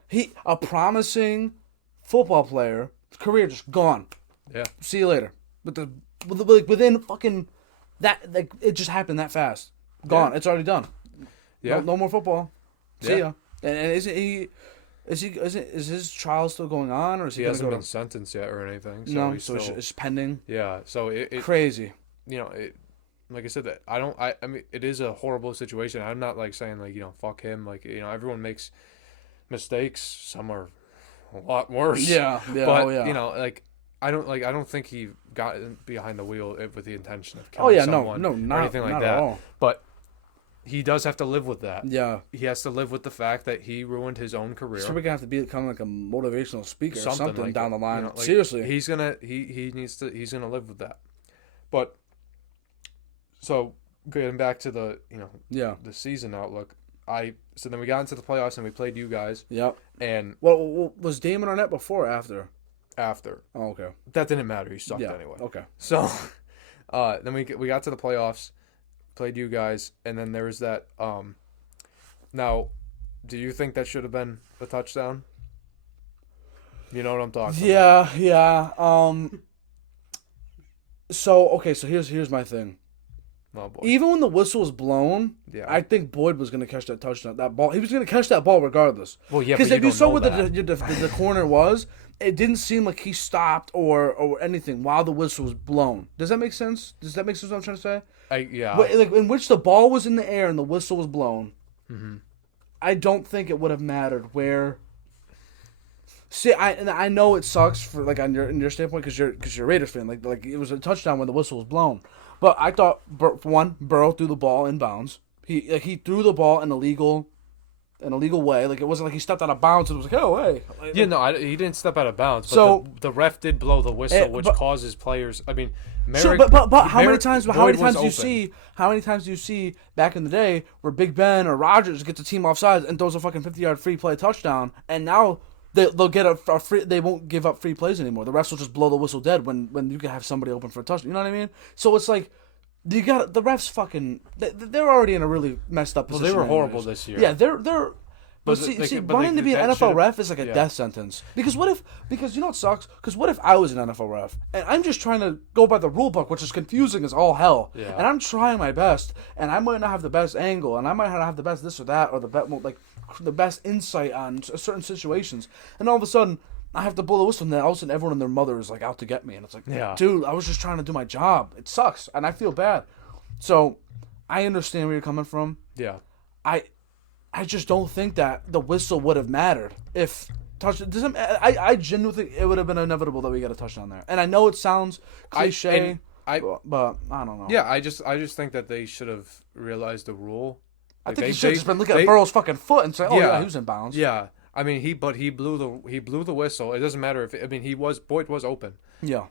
A promising football player, career just gone. Yeah. See you later. Within fucking that, like, it just happened that fast. Gone. Yeah. It's already done. Yeah. No more football. See ya. And is his trial still going on, or is he hasn't been sentenced yet or anything? So no. He's it's pending. Yeah. So it crazy. Like I said, I mean, it is a horrible situation. I'm not like saying like, fuck him. Like, everyone makes mistakes. Some are a lot worse. Yeah. But, I don't think he got behind the wheel with the intention of killing someone or anything like that. At all. But he does have to live with that. Yeah. He has to live with the fact that he ruined his own career. So we're gonna have to become like a motivational speaker or something like down the line. Like, seriously. He's gonna live with that. But so getting back to the the season outlook, so then we got into the playoffs and we played you guys. Yep. And was Damon Arnett before or after? After. Oh, okay. That didn't matter. He sucked anyway. Okay. So, then we got to the playoffs, played you guys, and then there was that. Now, do you think that should have been a touchdown? You know what I'm talking about? Yeah. So here's my thing. Oh, boy. Even when the whistle was blown, I think Boyd was going to catch that touchdown. That ball, he was going to catch that ball regardless. Well, yeah, because if you saw what the corner was, it didn't seem like he stopped or anything while the whistle was blown. Does that make sense? Does that make sense? What I'm trying to say? Like in which the ball was in the air and the whistle was blown. Mm-hmm. I don't think it would have mattered where. See, I know it sucks for like in your standpoint because you're a Raiders fan. Like it was a touchdown when the whistle was blown. But I thought, Burrow threw the ball in bounds. He threw the ball in a legal way. Like, it wasn't like he stepped out of bounds and it was like, oh, hey. He didn't step out of bounds. But so the ref did blow the whistle, which causes players. I mean, how many times do you see back in the day where Big Ben or Rodgers gets the team offsides and throws a fucking 50-yard free play touchdown, and now they'll get a free. They won't give up free plays anymore. The refs will just blow the whistle dead when you can have somebody open for a touchdown. You know what I mean? So it's like the refs fucking. They're already in a really messed up position. Well, they were horrible this year. Yeah, they're. But wanting to be an NFL ref is like a death sentence. Because you know what sucks? Because what if I was an NFL ref and I'm just trying to go by the rule book, which is confusing as all hell, and I'm trying my best, and I might not have the best angle, and I might not have the best this or that, or the best insight on certain situations, and all of a sudden I have to blow the whistle, and then all of a sudden everyone and their mother is like out to get me, and it's like, dude, I was just trying to do my job. It sucks, and I feel bad. So I understand where you're coming from. Yeah. I just don't think that the whistle would have mattered if touchdown. I genuinely think it would have been inevitable that we got a touchdown there. And I know it sounds cliche, but I don't know. Yeah, I just think that they should have realized the rule. I think he should have just been looking at Burrow's fucking foot and say, "Oh yeah, he was in bounds." Yeah, I mean he blew the whistle. It doesn't matter Boyd was open. Yeah,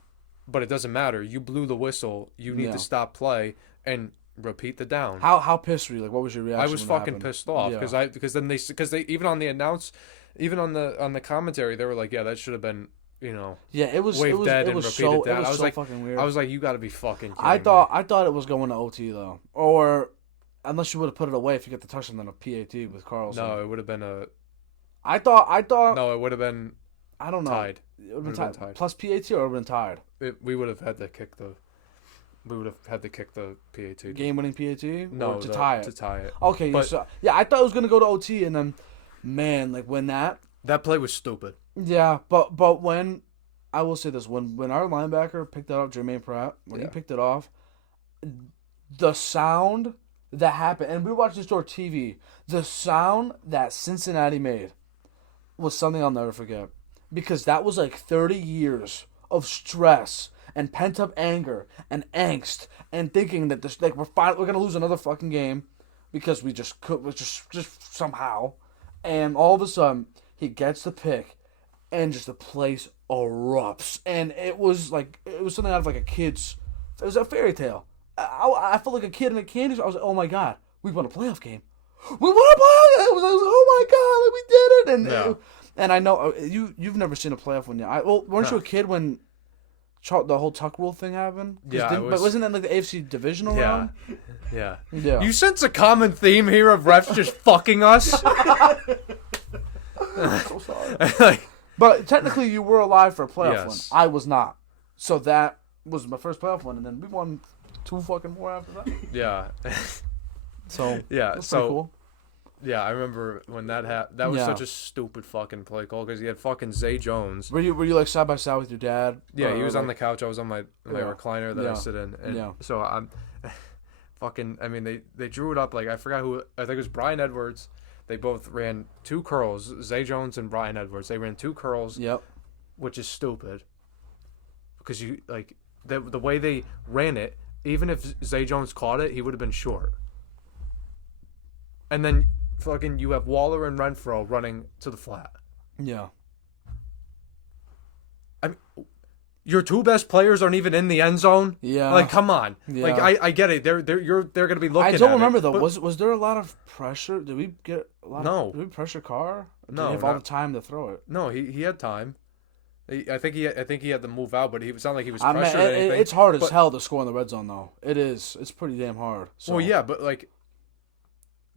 but it doesn't matter. You blew the whistle. You need to stop play and. repeat the down. How pissed were you? Like, what was your reaction? I was fucking pissed off because they even on the commentary they were like, yeah, that should have been, yeah, it was waved dead and repeated down. I was like, fucking weird. I was like, you got to be fucking kidding I thought it was going to OT though, or unless you would have put it away if you get the touchdown then a PAT with Carlson. No, it would have been a. I thought. No, it would have been. I don't know. Tied. It would have been tied. Plus PAT or it would have been tied. We would have had to kick the. We would have had to kick the PAT. Game-winning PAT? No, or to tie it. To tie it. Okay, I thought it was gonna go to OT, and then, man, like when that play was stupid. Yeah, but when I will say this, when our linebacker picked that up, Jermaine Pratt, when he picked it off, the sound that happened, and we watched this on TV, the sound that Cincinnati made was something I'll never forget. Because that was like 30 years of stress and pent-up anger and angst and thinking that this, like, we're going to lose another fucking game because we just somehow. And all of a sudden, he gets the pick and just the place erupts. And it was something out of like it was a fairy tale. I felt like a kid in a candy store. I was like, oh my God, we won a playoff game. We won a playoff game. I was like, oh my God, we did it. And I know you've never seen a playoff one yet. Weren't you a kid when the whole tuck rule thing happened? Yeah, but wasn't that like the AFC divisional round? Yeah. You sense a common theme here of refs just fucking us? I'm so sorry. But technically, you were alive for a playoff one. I was not. So that was my first playoff one, and then we won 2 fucking more after that. Yeah. So that's pretty cool. Yeah, I remember when that happened. That was such a stupid fucking play call because he had fucking Zay Jones. Were you like side by side with your dad? Yeah, he was on the couch. I was on my recliner that I sit in. And so I'm fucking. I mean, they drew it up like I forgot who. I think it was Brian Edwards. They both ran 2 curls. Zay Jones and Brian Edwards. They ran 2 curls. Yep. Which is stupid. Because you like the way they ran it. Even if Zay Jones caught it, he would have been short. And then fucking you have Waller and Renfro running to the flat. Yeah. I mean, your 2 best players aren't even in the end zone. Yeah. Like, come on. Yeah. Like, I get it. They're gonna be looking. I don't remember though. Was there a lot of pressure? Did we get a lot? No. Did we pressure Carr? No. Did he have all the time to throw it? No, he had time. I think he had to move out, but it's not like he was pressured or anything. It's hard as hell to score in the red zone though. It is. It's pretty damn hard. So. Well, yeah, but like.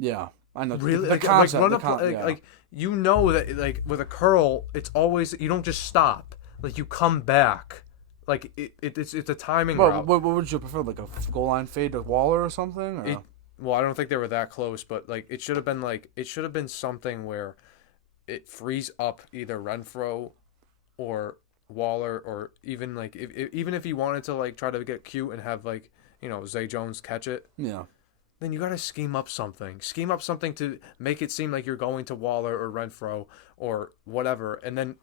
Yeah, I know. Really, the concept, like you know that like with a curl, it's always you don't just stop. Like you come back. Like it's a timing route. What would you prefer? Like a goal line fade to Waller or something? Or? Well, I don't think they were that close, but like it should have been something where it frees up either Renfro or Waller, or even like even if he wanted to like try to get cute and have like Zay Jones catch it. Yeah. Then you got to scheme up something to make it seem like you're going to Waller or Renfro or whatever, and then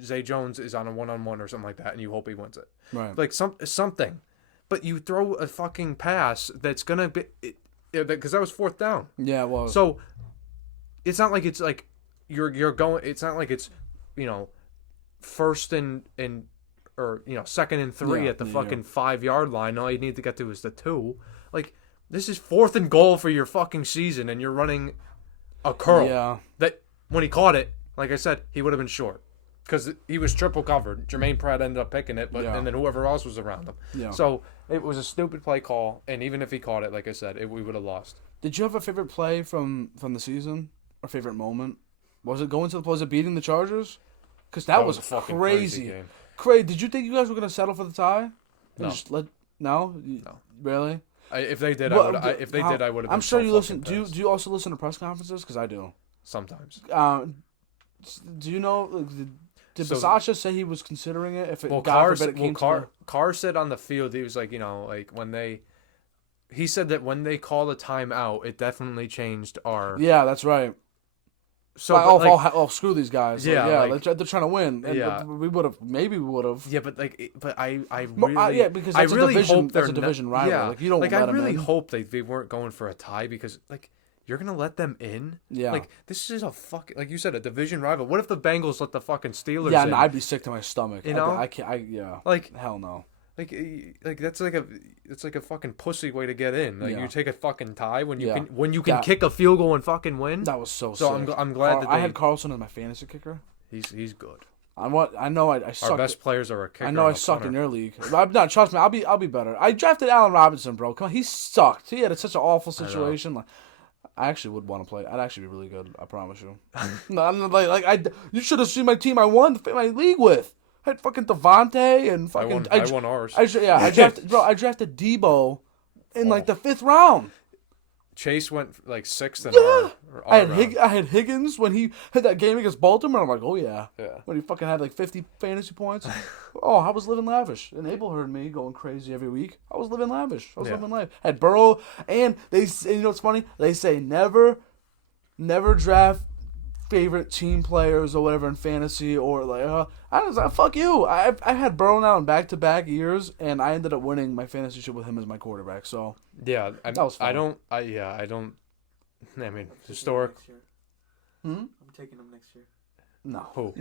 Zay Jones is on a 1-on-1 or something like that, and you hope he wins it. Right. Like something, but you throw a fucking pass that's gonna be because that was 4th down. Yeah, well. So it's not like it's like you're going. It's not like it's first and or 2nd and 3 at the fucking 5-yard line. All you need to get to is the 2. Like. This is 4th and goal for your fucking season, and you're running a curl. Yeah. That when he caught it, like I said, he would have been short because he was triple covered. Jermaine Pratt ended up picking it, and then whoever else was around him. Yeah. So it was a stupid play call, and even if he caught it, like I said, we would have lost. Did you have a favorite play from the season or favorite moment? Was it beating the Chargers? Because that was a fucking crazy. game. Crazy. Did you think you guys were gonna settle for the tie? No. No. Really? If they did, I would have been. I'm sure so you listen. Pissed. Do you also listen to press conferences? Because I do. Sometimes. Do you know? Did Basasha say he was considering it? If it Carr said on the field, he was like, like when he said that when they called a timeout, it definitely changed our. Yeah, that's right. So screw these guys. Yeah, they're trying to win. And yeah, we would have. Yeah, but I really, because that's I really hope that's a division rival. Yeah, like you don't. I really hope they weren't going for a tie because like you're gonna let them in. Yeah, like this is a fucking like you said a division rival. What if the Bengals let the fucking Steelers? Yeah, in? No, I'd be sick to my stomach. I can't. Like hell no. like that's like a fucking pussy way to get in. Like you take a fucking tie when you can kick a field goal and fucking win. That was so sick. I'm glad that I had Carlson as my fantasy kicker. He's good. I know I sucked. Our best players are a kicker. I know I sucked in your league. No, trust me, I'll be better. I drafted Allen Robinson, bro. Come on, he sucked. He had such an awful situation. I actually would want to play. I'd actually be really good. I promise you. No, I'm you should have seen my team. I won my league with. I had fucking Devontae and fucking. I won ours. I drafted Debo in the 5th round. Chase went like 6th in our I had Higgins when he had that game against Baltimore. I'm like, oh yeah. Yeah. When he fucking had like 50 fantasy points. Oh, I was living lavish. And Abel heard me going crazy every week. I was living lavish. Living life. I had Burrow, and you know what's funny? They say never draft favorite team players or whatever in fantasy or I was like, fuck you. I had Burrow now in back-to-back years, and I ended up winning my fantasy ship with him as my quarterback. So yeah, that was fun. I mean, historic. I'm taking him next year. No,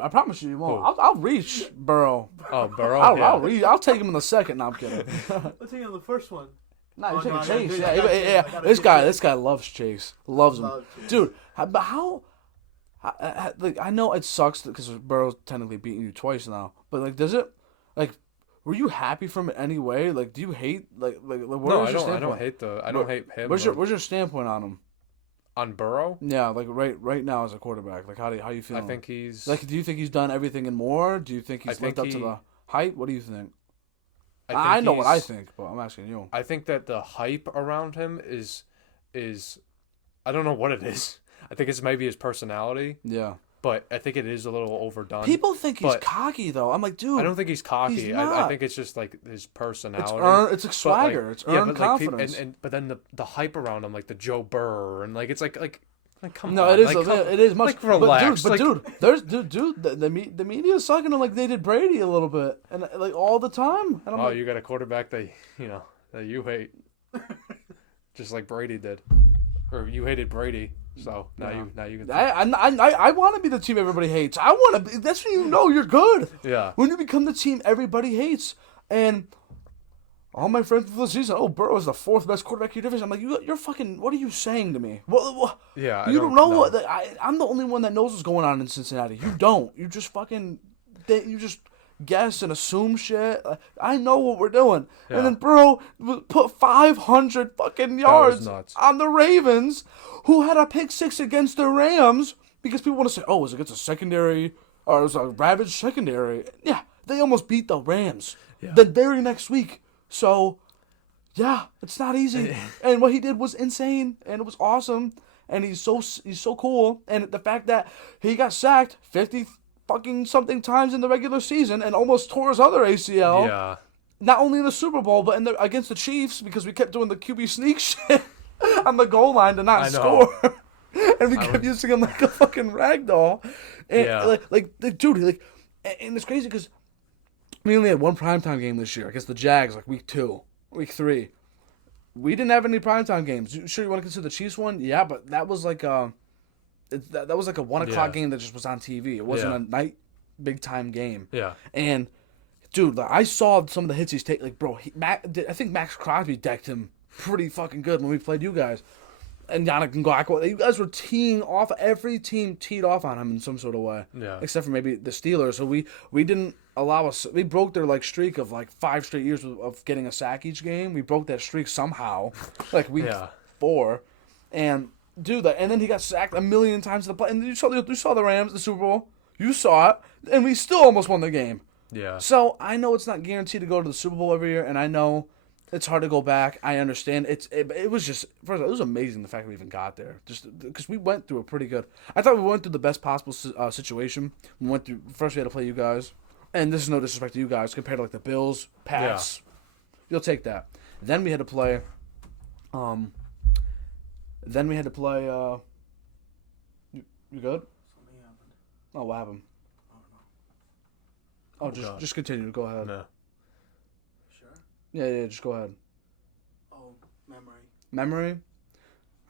I promise you won't. I'll reach Burrow. Oh, Burrow. I'll take him in the second. No, I'm kidding. I'll take him in the first one. No, you're taking Chase. Yeah. This guy loves Chase. Loves him, dude. But how? I know it sucks because Burrow's technically beating you twice now. But does it? Were you happy from it anyway? Do you hate No, I don't hate him. What's your standpoint on him? On Burrow? Yeah, right now as a quarterback. How you feel? I think he's do you think he's done everything and more? Do you think he's lived up to the hype? What do you think? I know what I think, but I'm asking you. I think that the hype around him is I don't know what it is. I think it's maybe his personality. Yeah. But I think it is a little overdone. People think he's cocky, though. I'm like, dude. I don't think he's cocky. He's not. I think it's just his personality. It's a swagger. It's earned confidence. But then the hype around him, the Joe Burr, and it's like come on. No, it is much. Relax. But dude, the media's sucking him like they did Brady a little bit, and all the time. And you got a quarterback that you hate, just like Brady did, or you hated Brady. So now you can. I want to be the team everybody hates. I want to be. That's when you know you're good. Yeah. When you become the team everybody hates, and all my friends for the season, Burrow is the 4th best quarterback in your division. I'm like, you're fucking. What are you saying to me? What? Yeah. You don't know what. I'm the only one that knows what's going on in Cincinnati. You don't. You just fucking. You just guess and assume shit. I know what we're doing. Yeah. And then Burrow put 500 fucking yards on the Ravens, who had a pick 6 against the Rams, because people want to say, it was against a secondary, or it was a ravaged secondary. Yeah, they almost beat the Rams the very next week. So, yeah, it's not easy. And what he did was insane, and it was awesome, and he's so cool. And the fact that he got sacked 50 fucking something times in the regular season and almost tore his other ACL. Yeah. Not only in the Super Bowl, but against the Chiefs, because we kept doing the QB sneak shit on the goal line to not score. And we kept using him like a fucking ragdoll. And dude, and it's crazy because we only had one primetime game this year against the Jags, week 2, week 3. We didn't have any primetime games. Sure, you want to consider the Chiefs one? Yeah, but that was that was a 1 o'clock game that just was on TV. It wasn't a night big time game. Yeah. And dude, I saw some of the hits he's taking. I think Max Crosby decked him pretty fucking good when we played you guys. And Yannick Ngakoue, you guys were teeing off. Every team teed off on him in some sort of way. Yeah. Except for maybe the Steelers. So we didn't allow us. We broke their streak of 5 straight years of getting a sack each game. We broke that streak somehow, week 4, and. Dude, and then he got sacked a million times in the play. And you saw the Rams, the Super Bowl. You saw it, and we still almost won the game. Yeah. So I know it's not guaranteed to go to the Super Bowl every year, and I know it's hard to go back. I understand. It was just first of all, it was amazing the fact we even got there, just because we went through a pretty good. I thought we went through the best possible situation. We went through first. We had to play you guys, and this is no disrespect to you guys compared to the Bills, Pats. Yeah. You'll take that. Then we had to play. Then we had to play. You good? Something happened. Oh, what happened? I don't know. Just continue. Go ahead. No. Sure. Yeah. Just go ahead. Oh, Memory.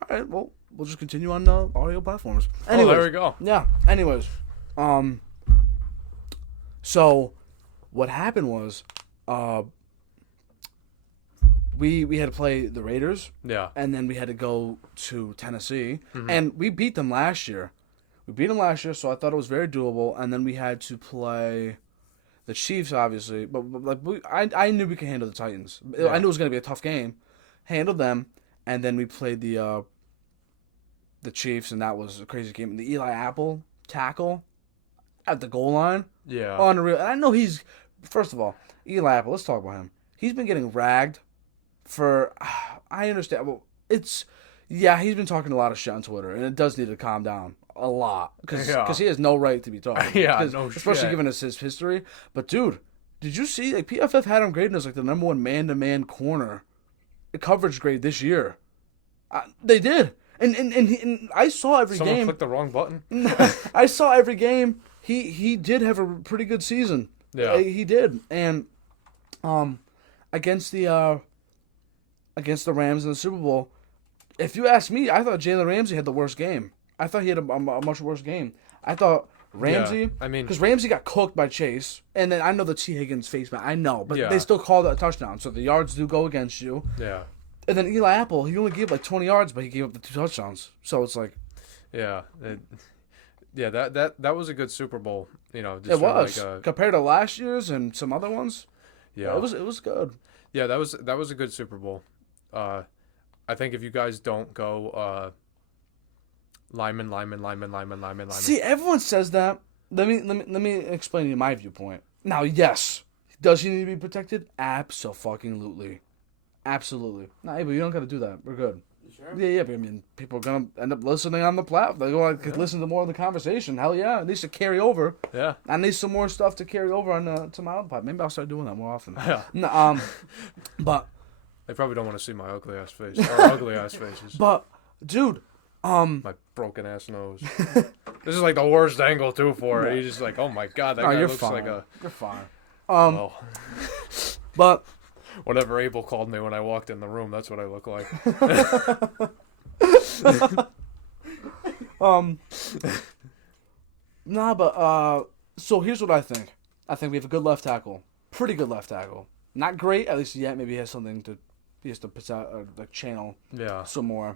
All right. Well, we'll just continue on the audio platforms. Anyways, there we go. Yeah. Anyways, so what happened was we had to play the Raiders. Yeah. And then we had to go to Tennessee. And we beat them last year. So I thought it was very doable. And then we had to play the Chiefs, obviously. But like I knew we could handle the Titans. Yeah. I knew it was going to be a tough game. Handled them. And then we played the Chiefs, and that was a crazy game. And the Eli Apple tackle at the goal line. Yeah. Unreal. And I know he's... First of all, Eli Apple, let's talk about him. He's been getting ragged for... I understand. Well, it's... Yeah, he's been talking a lot of shit on Twitter, and it does need to calm down a lot. Because he has no right to be talking. Yeah, no shit. Especially given his history. But, dude, did you see... Like, PFF had him graded as like the number one man-to-man corner coverage grade this year. They did. And I saw every game. Someone clicked the wrong button? I saw every game. He did have a pretty good season. Yeah. He did. And against the Rams in the Super Bowl, if you ask me, I thought Jalen Ramsey had the worst game. I thought he had a much worse game. I thought Ramsey, because Ramsey got cooked by Chase, and then I know the T. Higgins face mask. I know, but they still called it a touchdown, so the yards do go against you. Yeah. And then Eli Apple, he only gave like 20 yards, but he gave up the 2 touchdowns. So it's like, yeah, that was a good Super Bowl. You know, just it was like compared to last year's and some other ones. Yeah, it was good. Yeah, that was a good Super Bowl. I think if you guys don't go lineman. See, everyone says that. Let me explain to you my viewpoint. Now, yes, does he need to be protected? Absolutely. Nah, but you don't got to do that. We're good. You sure? Yeah, but I mean, people are gonna end up listening on the platform. They're gonna listen to more of the conversation. Hell yeah, it needs to carry over. Yeah, I need some more stuff to carry over on to my other pod. Maybe I'll start doing that more often. Yeah. No, but they probably don't want to see my ugly ass face or ugly ass faces. But dude, my broken ass nose. This is like the worst angle too for it. He's just like, oh my god, that guy looks fine. like a. You're fine. Well, but. Whatever Abel called me when I walked in the room, that's what I look like. So here's what I think. I think we have a good left tackle. Pretty good left tackle. Not great, at least yet. Maybe he has something to... He has to put out, like, channel some more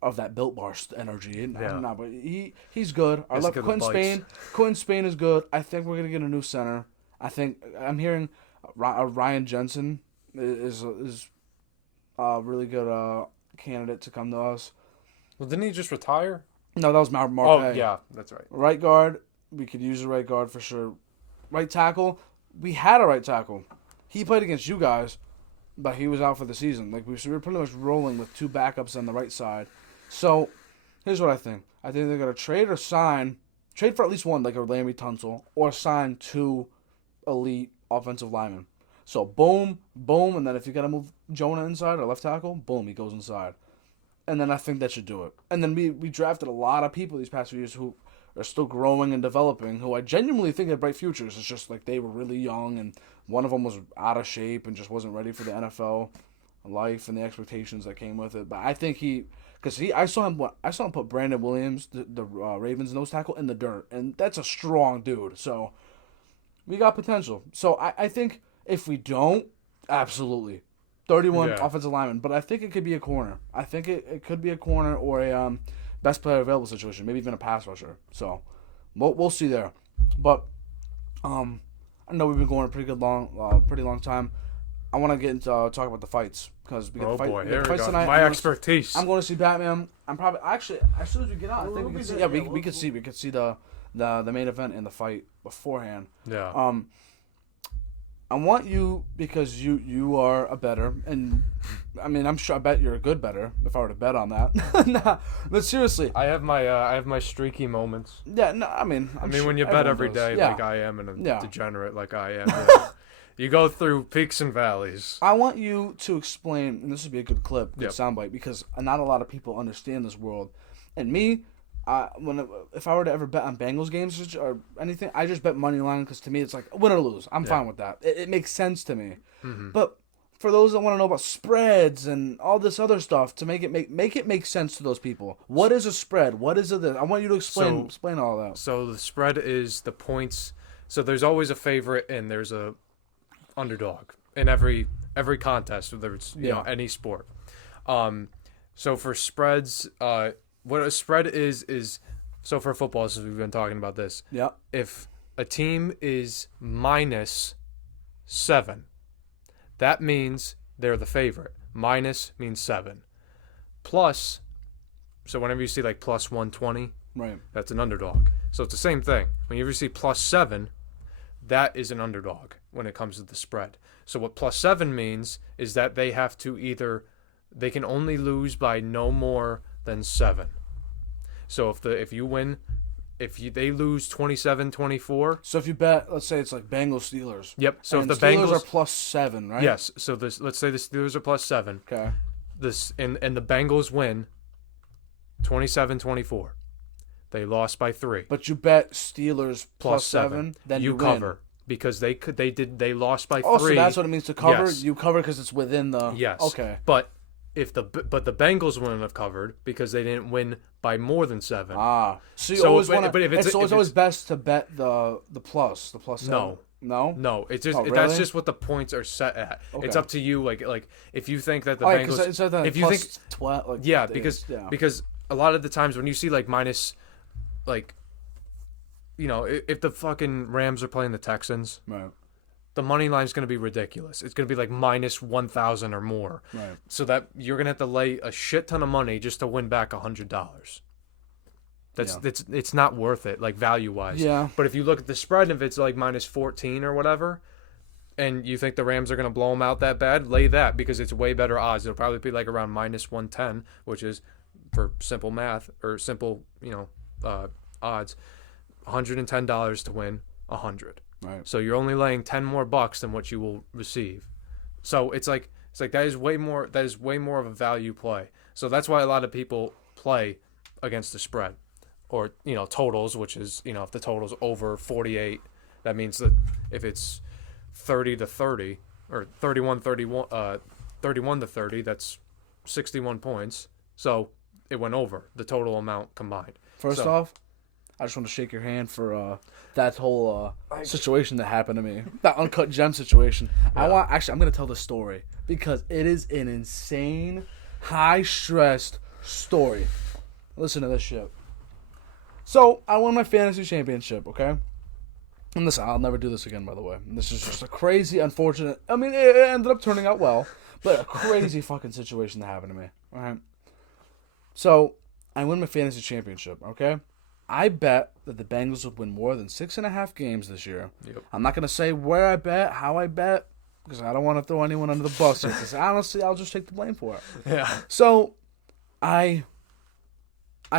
of that Built Bar energy. No, but he's good. Our left... Quentin Spain is good. I think we're going to get a new center. I think... I'm hearing... Ryan Jensen is a really good candidate to come to us. Well, didn't he just retire? No, that was Marpay. Oh, yeah, that's right. Right guard, we could use a right guard for sure. Right tackle, we had a right tackle. He played against you guys, but he was out for the season. Like we were pretty much rolling with 2 backups on the right side. So, here's what I think. I think they're going to trade for at least one, like a Larry Tunsil, or sign 2 elite offensive lineman. So boom, and then if you gotta move Jonah inside or left tackle, boom, he goes inside. And then I think that should do it. And then we drafted a lot of people these past few years who are still growing and developing, who I genuinely think have bright futures. It's just like they were really young, and one of them was out of shape and just wasn't ready for the NFL life and the expectations that came with it. But I think I saw him put Brandon Williams, the Ravens nose tackle, in the dirt, and that's a strong dude. So. We got potential. So I think if we don't, absolutely. 31 offensive linemen. But I think it could be a corner. I think it could be a corner or a best player available situation. Maybe even a pass rusher. So we'll see there. But I know we've been going a pretty long time. I want to get into talk about the fights. Because we got fights tonight. My expertise. I'm going to see Batman. I'm probably... Actually, as soon as we get on, I think we can see... Yeah, we could see the main event and the fight beforehand. Yeah. I want you, because you are a bettor, and I mean I bet you're a good bettor if I were to bet on that. Nah, but seriously, I have my streaky moments. Yeah, no, I mean sure when you bet every day like I am, and a degenerate like I am, you go through peaks and valleys. I want you to explain, and this would be a good clip, good soundbite, because not a lot of people understand this world, and me. If I were to ever bet on Bengals games or anything, I just bet money line because to me it's like win or lose. I'm fine with that. It makes sense to me. Mm-hmm. But for those that want to know about spreads and all this other stuff, to make it make sense to those people, what is a spread? What is it? I want you to explain all that. So the spread is the points. So there's always a favorite and there's a underdog in every contest, whether it's you know any sport. So for spreads, what a spread is so for football, since we've been talking about this. Yeah. If a team is -7, that means they're the favorite. Minus means 7. Plus, so whenever you see like plus 120, right, that's an underdog. So it's the same thing. When you ever see +7, that is an underdog when it comes to the spread. So what +7 means is that they have to they can only lose by no more than 7. So if you win, they lose 27-24. So if you bet, let's say it's like Bengals Steelers. Yep. So and if the Steelers Bengals are +7, right? Yes. So let's say the Steelers are +7. Okay. And the Bengals win 27-24. They lost by 3. But you bet Steelers +7, then you cover win. because they lost by 3. Oh, so that's what it means to cover. Yes. You cover because it's within the. Yes. Okay. But the Bengals wouldn't have covered because they didn't win by more than 7. So you always want to. But if it's always best to bet the plus 7. No, it's just really? That's just what the points are set at. Okay. It's up to you. Like if you think that the Bengals, Bengals, it's like if you think 12, like, yeah, because a lot of the times when you see like minus, like, you know, if the fucking Rams are playing the Texans, right, the money line is going to be ridiculous. It's going to be like -1,000 or more. right. So that you're going to have to lay a shit ton of money just to win back $100. It's not worth it, like value wise. Yeah. But if you look at the spread, if it's like -14 or whatever, and you think the Rams are going to blow them out that bad, lay that because it's way better odds. It'll probably be like around -110, which is for simple math or simple, odds, $110 to win 100. Right. So you're only laying 10 more bucks than what you will receive. So it's like that is way more of a value play. So that's why a lot of people play against the spread or, totals, which is, if the total's over 48, that means that if it's 30-30 or 31-30, that's 61 points. So it went over the total amount combined. First off, I just want to shake your hand for that whole situation that happened to me. That Uncut Gem situation. Yeah. I'm going to tell the story because it is an insane, high-stressed story. Listen to this shit. So, I won my fantasy championship, okay? And listen, I'll never do this again, by the way. This is just a crazy, unfortunate... I mean, it ended up turning out well, but a crazy fucking situation that happened to me, all right? So, I win my fantasy championship, okay? I bet that the Bengals would win more than 6.5 games this year. Yep. I'm not going to say where I bet, how I bet, because I don't want to throw anyone under the bus here. Because honestly, I'll just take the blame for it. Yeah. So, I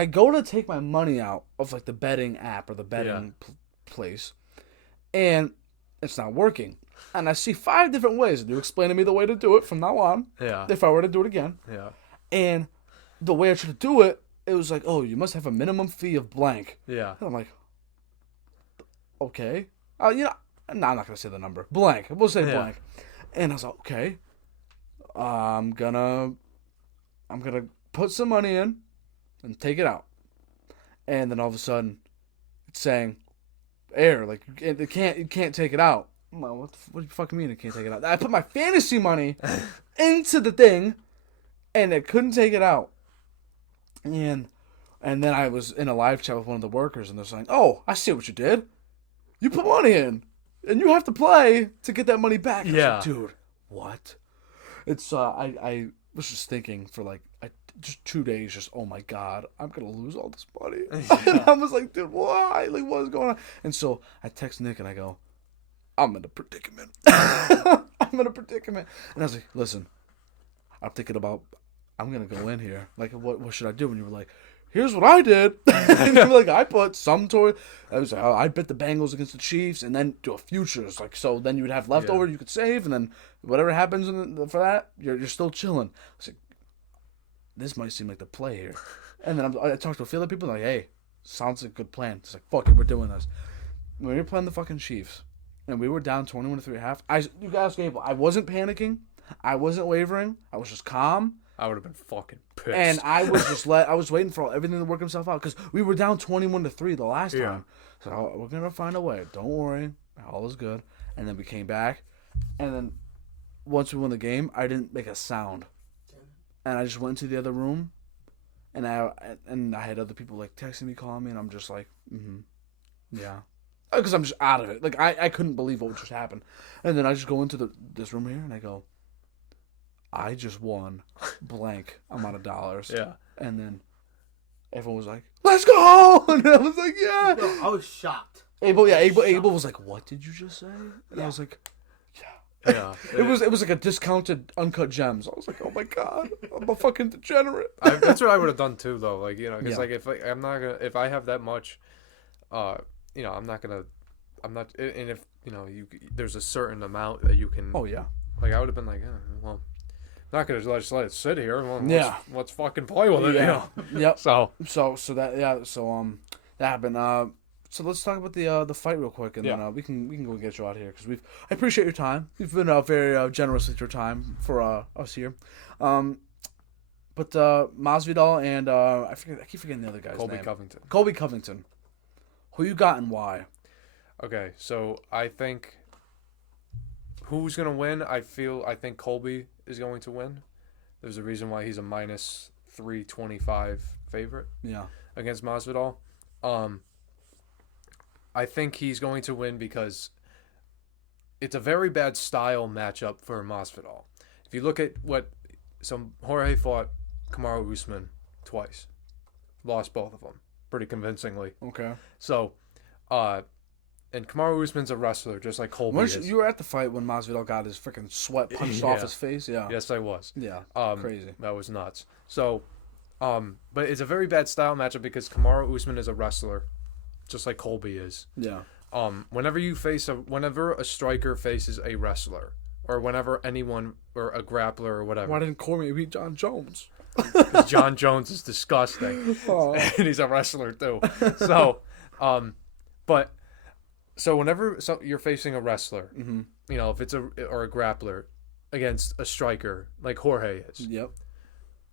go to take my money out of like the betting app or the betting place, and it's not working. And I see 5 different ways, and you explain to me the way to do it from now on. Yeah. If I were to do it again. Yeah. And the way I tried to do it, it was like, oh, you must have a minimum fee of blank. Yeah. And I'm like, okay. No, I'm not going to say the number. Blank. We'll say blank. And I was like, okay. I'm gonna put some money in and take it out. And then all of a sudden, it's saying, error. Like, you can't take it out. I'm like, what do you fucking mean it can't take it out? I put my fantasy money into the thing, and it couldn't take it out. And then I was in a live chat with one of the workers, and they're saying, oh, I see what you did. You put money in, and you have to play to get that money back. And I was like, dude, what? It's, I was just thinking for like just 2 days, just, oh my God, I'm going to lose all this money. And I was like, dude, why? Like, what's going on? And so I text Nick, and I go, I'm in a predicament. I'm in a predicament. And I was like, listen, I'm thinking about, I'm going to go in here. Like, what should I do? And you were like, here's what I did. And you were like, I put some toward, I was like, I bet the Bengals against the Chiefs and then do a futures. Like, so then you would have leftover you could save. And then whatever happens for that, you're still chilling. I was like, this might seem like the play here. And then I talked to a few other people, like, hey, sounds like a good plan. It's like, fuck it, we're doing this. When we were playing the fucking Chiefs, and we were down 21-3 at half, you guys gave, I wasn't panicking. I wasn't wavering. I was just calm. I would have been fucking pissed. And I was just I was waiting for everything to work himself out because we were down 21-3 the last time. So we're gonna find a way. Don't worry, all is good. And then we came back. And then once we won the game, I didn't make a sound, and I just went to the other room, and I had other people like texting me, calling me, and I'm just like, yeah, because I'm just out of it. Like I couldn't believe what just happened, and then I just go into this room here, and I go, I just won blank amount of dollars. Yeah. And then everyone was like, let's go! And I was like, yeah. No, I was shocked. Abel was like, what did you just say? And I was like, yeah. It was like a discounted Uncut Gems. I was like, oh my God, I'm a fucking degenerate. That's what I would have done too, though. Like, you know, because like I'm not gonna, if I have that much, you know, I'm not, and if, you know, there's a certain amount that you can. Oh yeah. Like I would have been like, well, not gonna just let it sit here. Well, let's fucking play with it. Yeah. You know? Yep. So that happened. So let's talk about the fight real quick, and then we can go get you out here because I appreciate your time. You've been very generous with your time for us here. But Masvidal and I keep forgetting the other guy's name. Colby Covington. Who you got and why? Okay, so I think who's gonna win? I think Colby is going to win. There's a reason why he's a minus 325 favorite. Yeah. Against Masvidal. I think he's going to win because it's a very bad style matchup for Masvidal. If you look at Jorge fought Kamaru Usman twice, lost both of them pretty convincingly. Okay. So, and Kamaru Usman's a wrestler just like Colby is. You were at the fight when Masvidal got his freaking sweat punched off his face. Yeah. Yes, I was. Yeah. Crazy. That was nuts. So, but it's a very bad style matchup because Kamaru Usman is a wrestler, just like Colby is. Yeah. Whenever a striker faces a wrestler, or whenever anyone or a grappler or whatever. Why didn't Cormier beat John Jones? Because John Jones is disgusting, and he's a wrestler too. So, so whenever you're facing a wrestler, you know, if it's a grappler against a striker like Jorge is. Yep.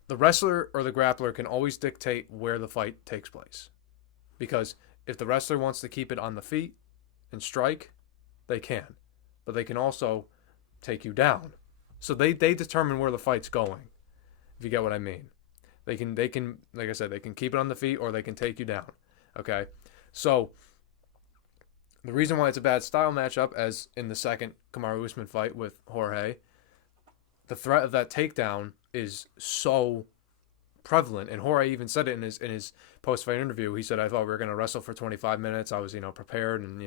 The wrestler or the grappler can always dictate where the fight takes place, because if the wrestler wants to keep it on the feet and strike, they can, but they can also take you down. So they determine where the fight's going. If you get what I mean, they can like I said, they can keep it on the feet or they can take you down. Okay, so the reason why it's a bad style matchup, as in the second Kamaru Usman fight with Jorge, the threat of that takedown is so prevalent, and Jorge even said it in his post-fight interview. He said, "I thought we were going to wrestle for 25 minutes. I was, prepared, and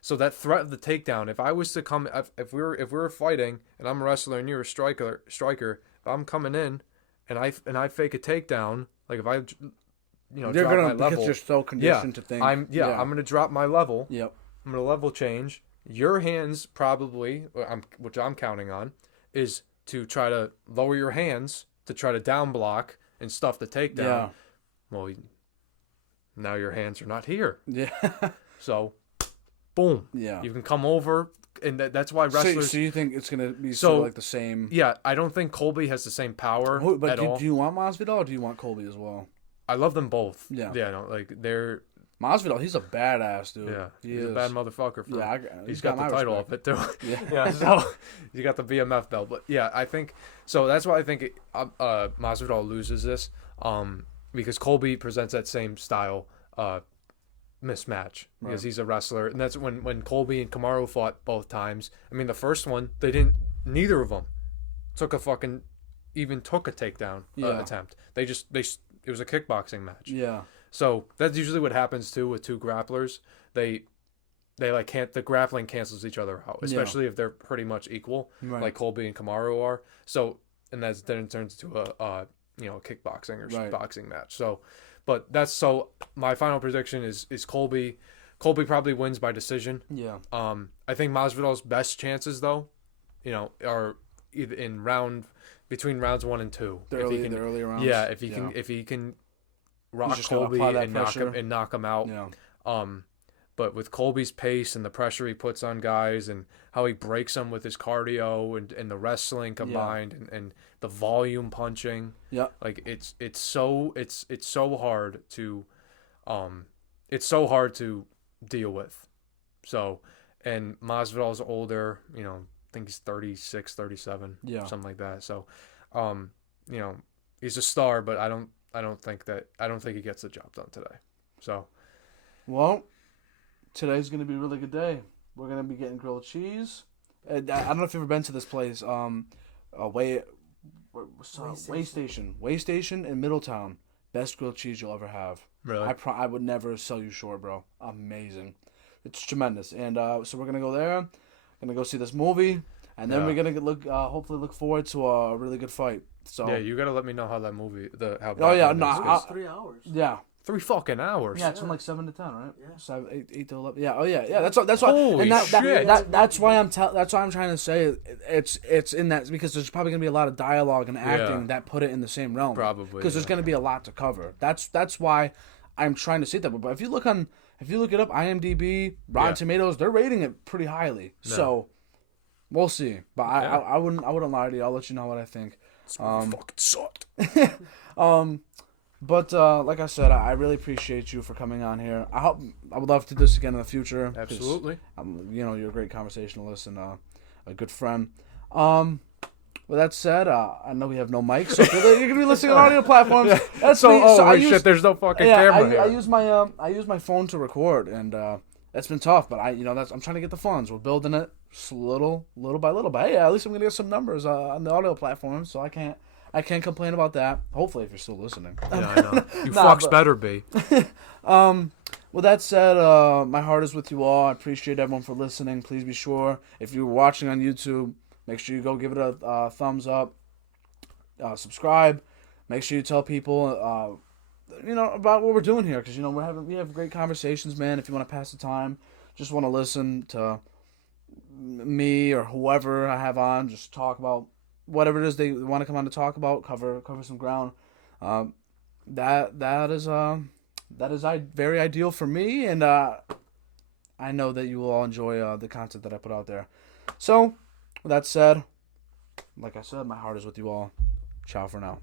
so that threat of the takedown. If I was to come, if we were fighting, and I'm a wrestler and you're a striker, if I'm coming in, and I fake a takedown, like if I, you're drop gonna, my level, because you're so conditioned to think. I'm going to drop my level. Yep. I'm going to level change. Your hands probably, which I'm counting on, is to try to lower your hands to try to down block and stuff the takedown. Yeah. Well, now your hands are not here. Yeah. So, boom. Yeah. You can come over, and that's why wrestlers. So you think it's gonna be sort of like the same? Yeah, I don't think Colby has the same power at all. Do you want Masvidal or do you want Colby as well? I love them both. Yeah. Yeah. No, like they're. Masvidal, he's a badass dude. Yeah, he's a bad motherfucker. He's got the title of it too. Yeah. So he's got the BMF belt. But yeah, I think so. That's why I think Masvidal loses this. Because Colby presents that same style mismatch because he's a wrestler, and that's when Colby and Kamaru fought both times. I mean, the first one neither of them took a takedown attempt. It was a kickboxing match. Yeah. So that's usually what happens too with two grapplers. They the grappling cancels each other out, especially if they're pretty much equal, like Colby and Kamaru are. So then it turns into a kickboxing or boxing match. So, but my final prediction is Colby. Colby probably wins by decision. Yeah. I think Masvidal's best chances though, are either between rounds 1 and 2. The early rounds. Yeah, if he can rock Colby and knock him out. Yeah. But with Colby's pace and the pressure he puts on guys and how he breaks them with his cardio and the wrestling combined and the volume punching. Yeah. Like it's so hard to it's so hard to deal with. So, and Masvidal's older, think he's 36, 37, something like that. So, you know, he's a star, but I don't think he gets the job done today. So, well, today's gonna be a really good day. We're gonna be getting grilled cheese. I don't know if you've ever been to this place. Way Station in Middletown. Best grilled cheese you'll ever have. Really? I would never sell you short, bro. Amazing. It's tremendous. And so we're gonna go there. Gonna go see this movie, and then we're gonna hopefully look forward to a really good fight. So yeah, you gotta let me know how that movie how. Oh yeah, no, 3 hours. Yeah. 3 fucking hours. Yeah, it's from like 7 to 10, right? Yeah. 7, 8 to 11. Yeah. Oh yeah. That's why. Holy and shit. That's why that's why I'm trying to say it's in that, because there's probably gonna be a lot of dialogue and acting that put it in the same realm. Probably. Because there's gonna be a lot to cover. That's why I'm trying to say that. But if you look it up, IMDb, Rotten Tomatoes, they're rating it pretty highly. No. So we'll see. But I wouldn't lie to you. I'll let you know what I think. Fucking sucked. But like I said, I really appreciate you for coming on here. I would love to do this again in the future. Absolutely. You're a great conversationalist and a good friend. With that said, I know we have no mics, so you're gonna be listening on audio platforms. That's shit! There's no fucking camera here. I use my phone to record, and it's been tough. But I'm trying to get the funds. We're building it little by little. But hey, at least I'm gonna get some numbers on the audio platforms, so I can't complain about that. Hopefully, if you're still listening. Yeah, I know. You fucks better be. With that said, my heart is with you all. I appreciate everyone for listening. Please be sure, if you're watching on YouTube, make sure you go give it a thumbs up. Subscribe. Make sure you tell people, about what we're doing here, because we have great conversations, man. If you want to pass the time, just want to listen to me or whoever I have on, just talk about whatever it is they want to come on to talk about, cover some ground. That is very ideal for me, and I know that you will all enjoy the content that I put out there. So, with that said, like I said, my heart is with you all. Ciao for now.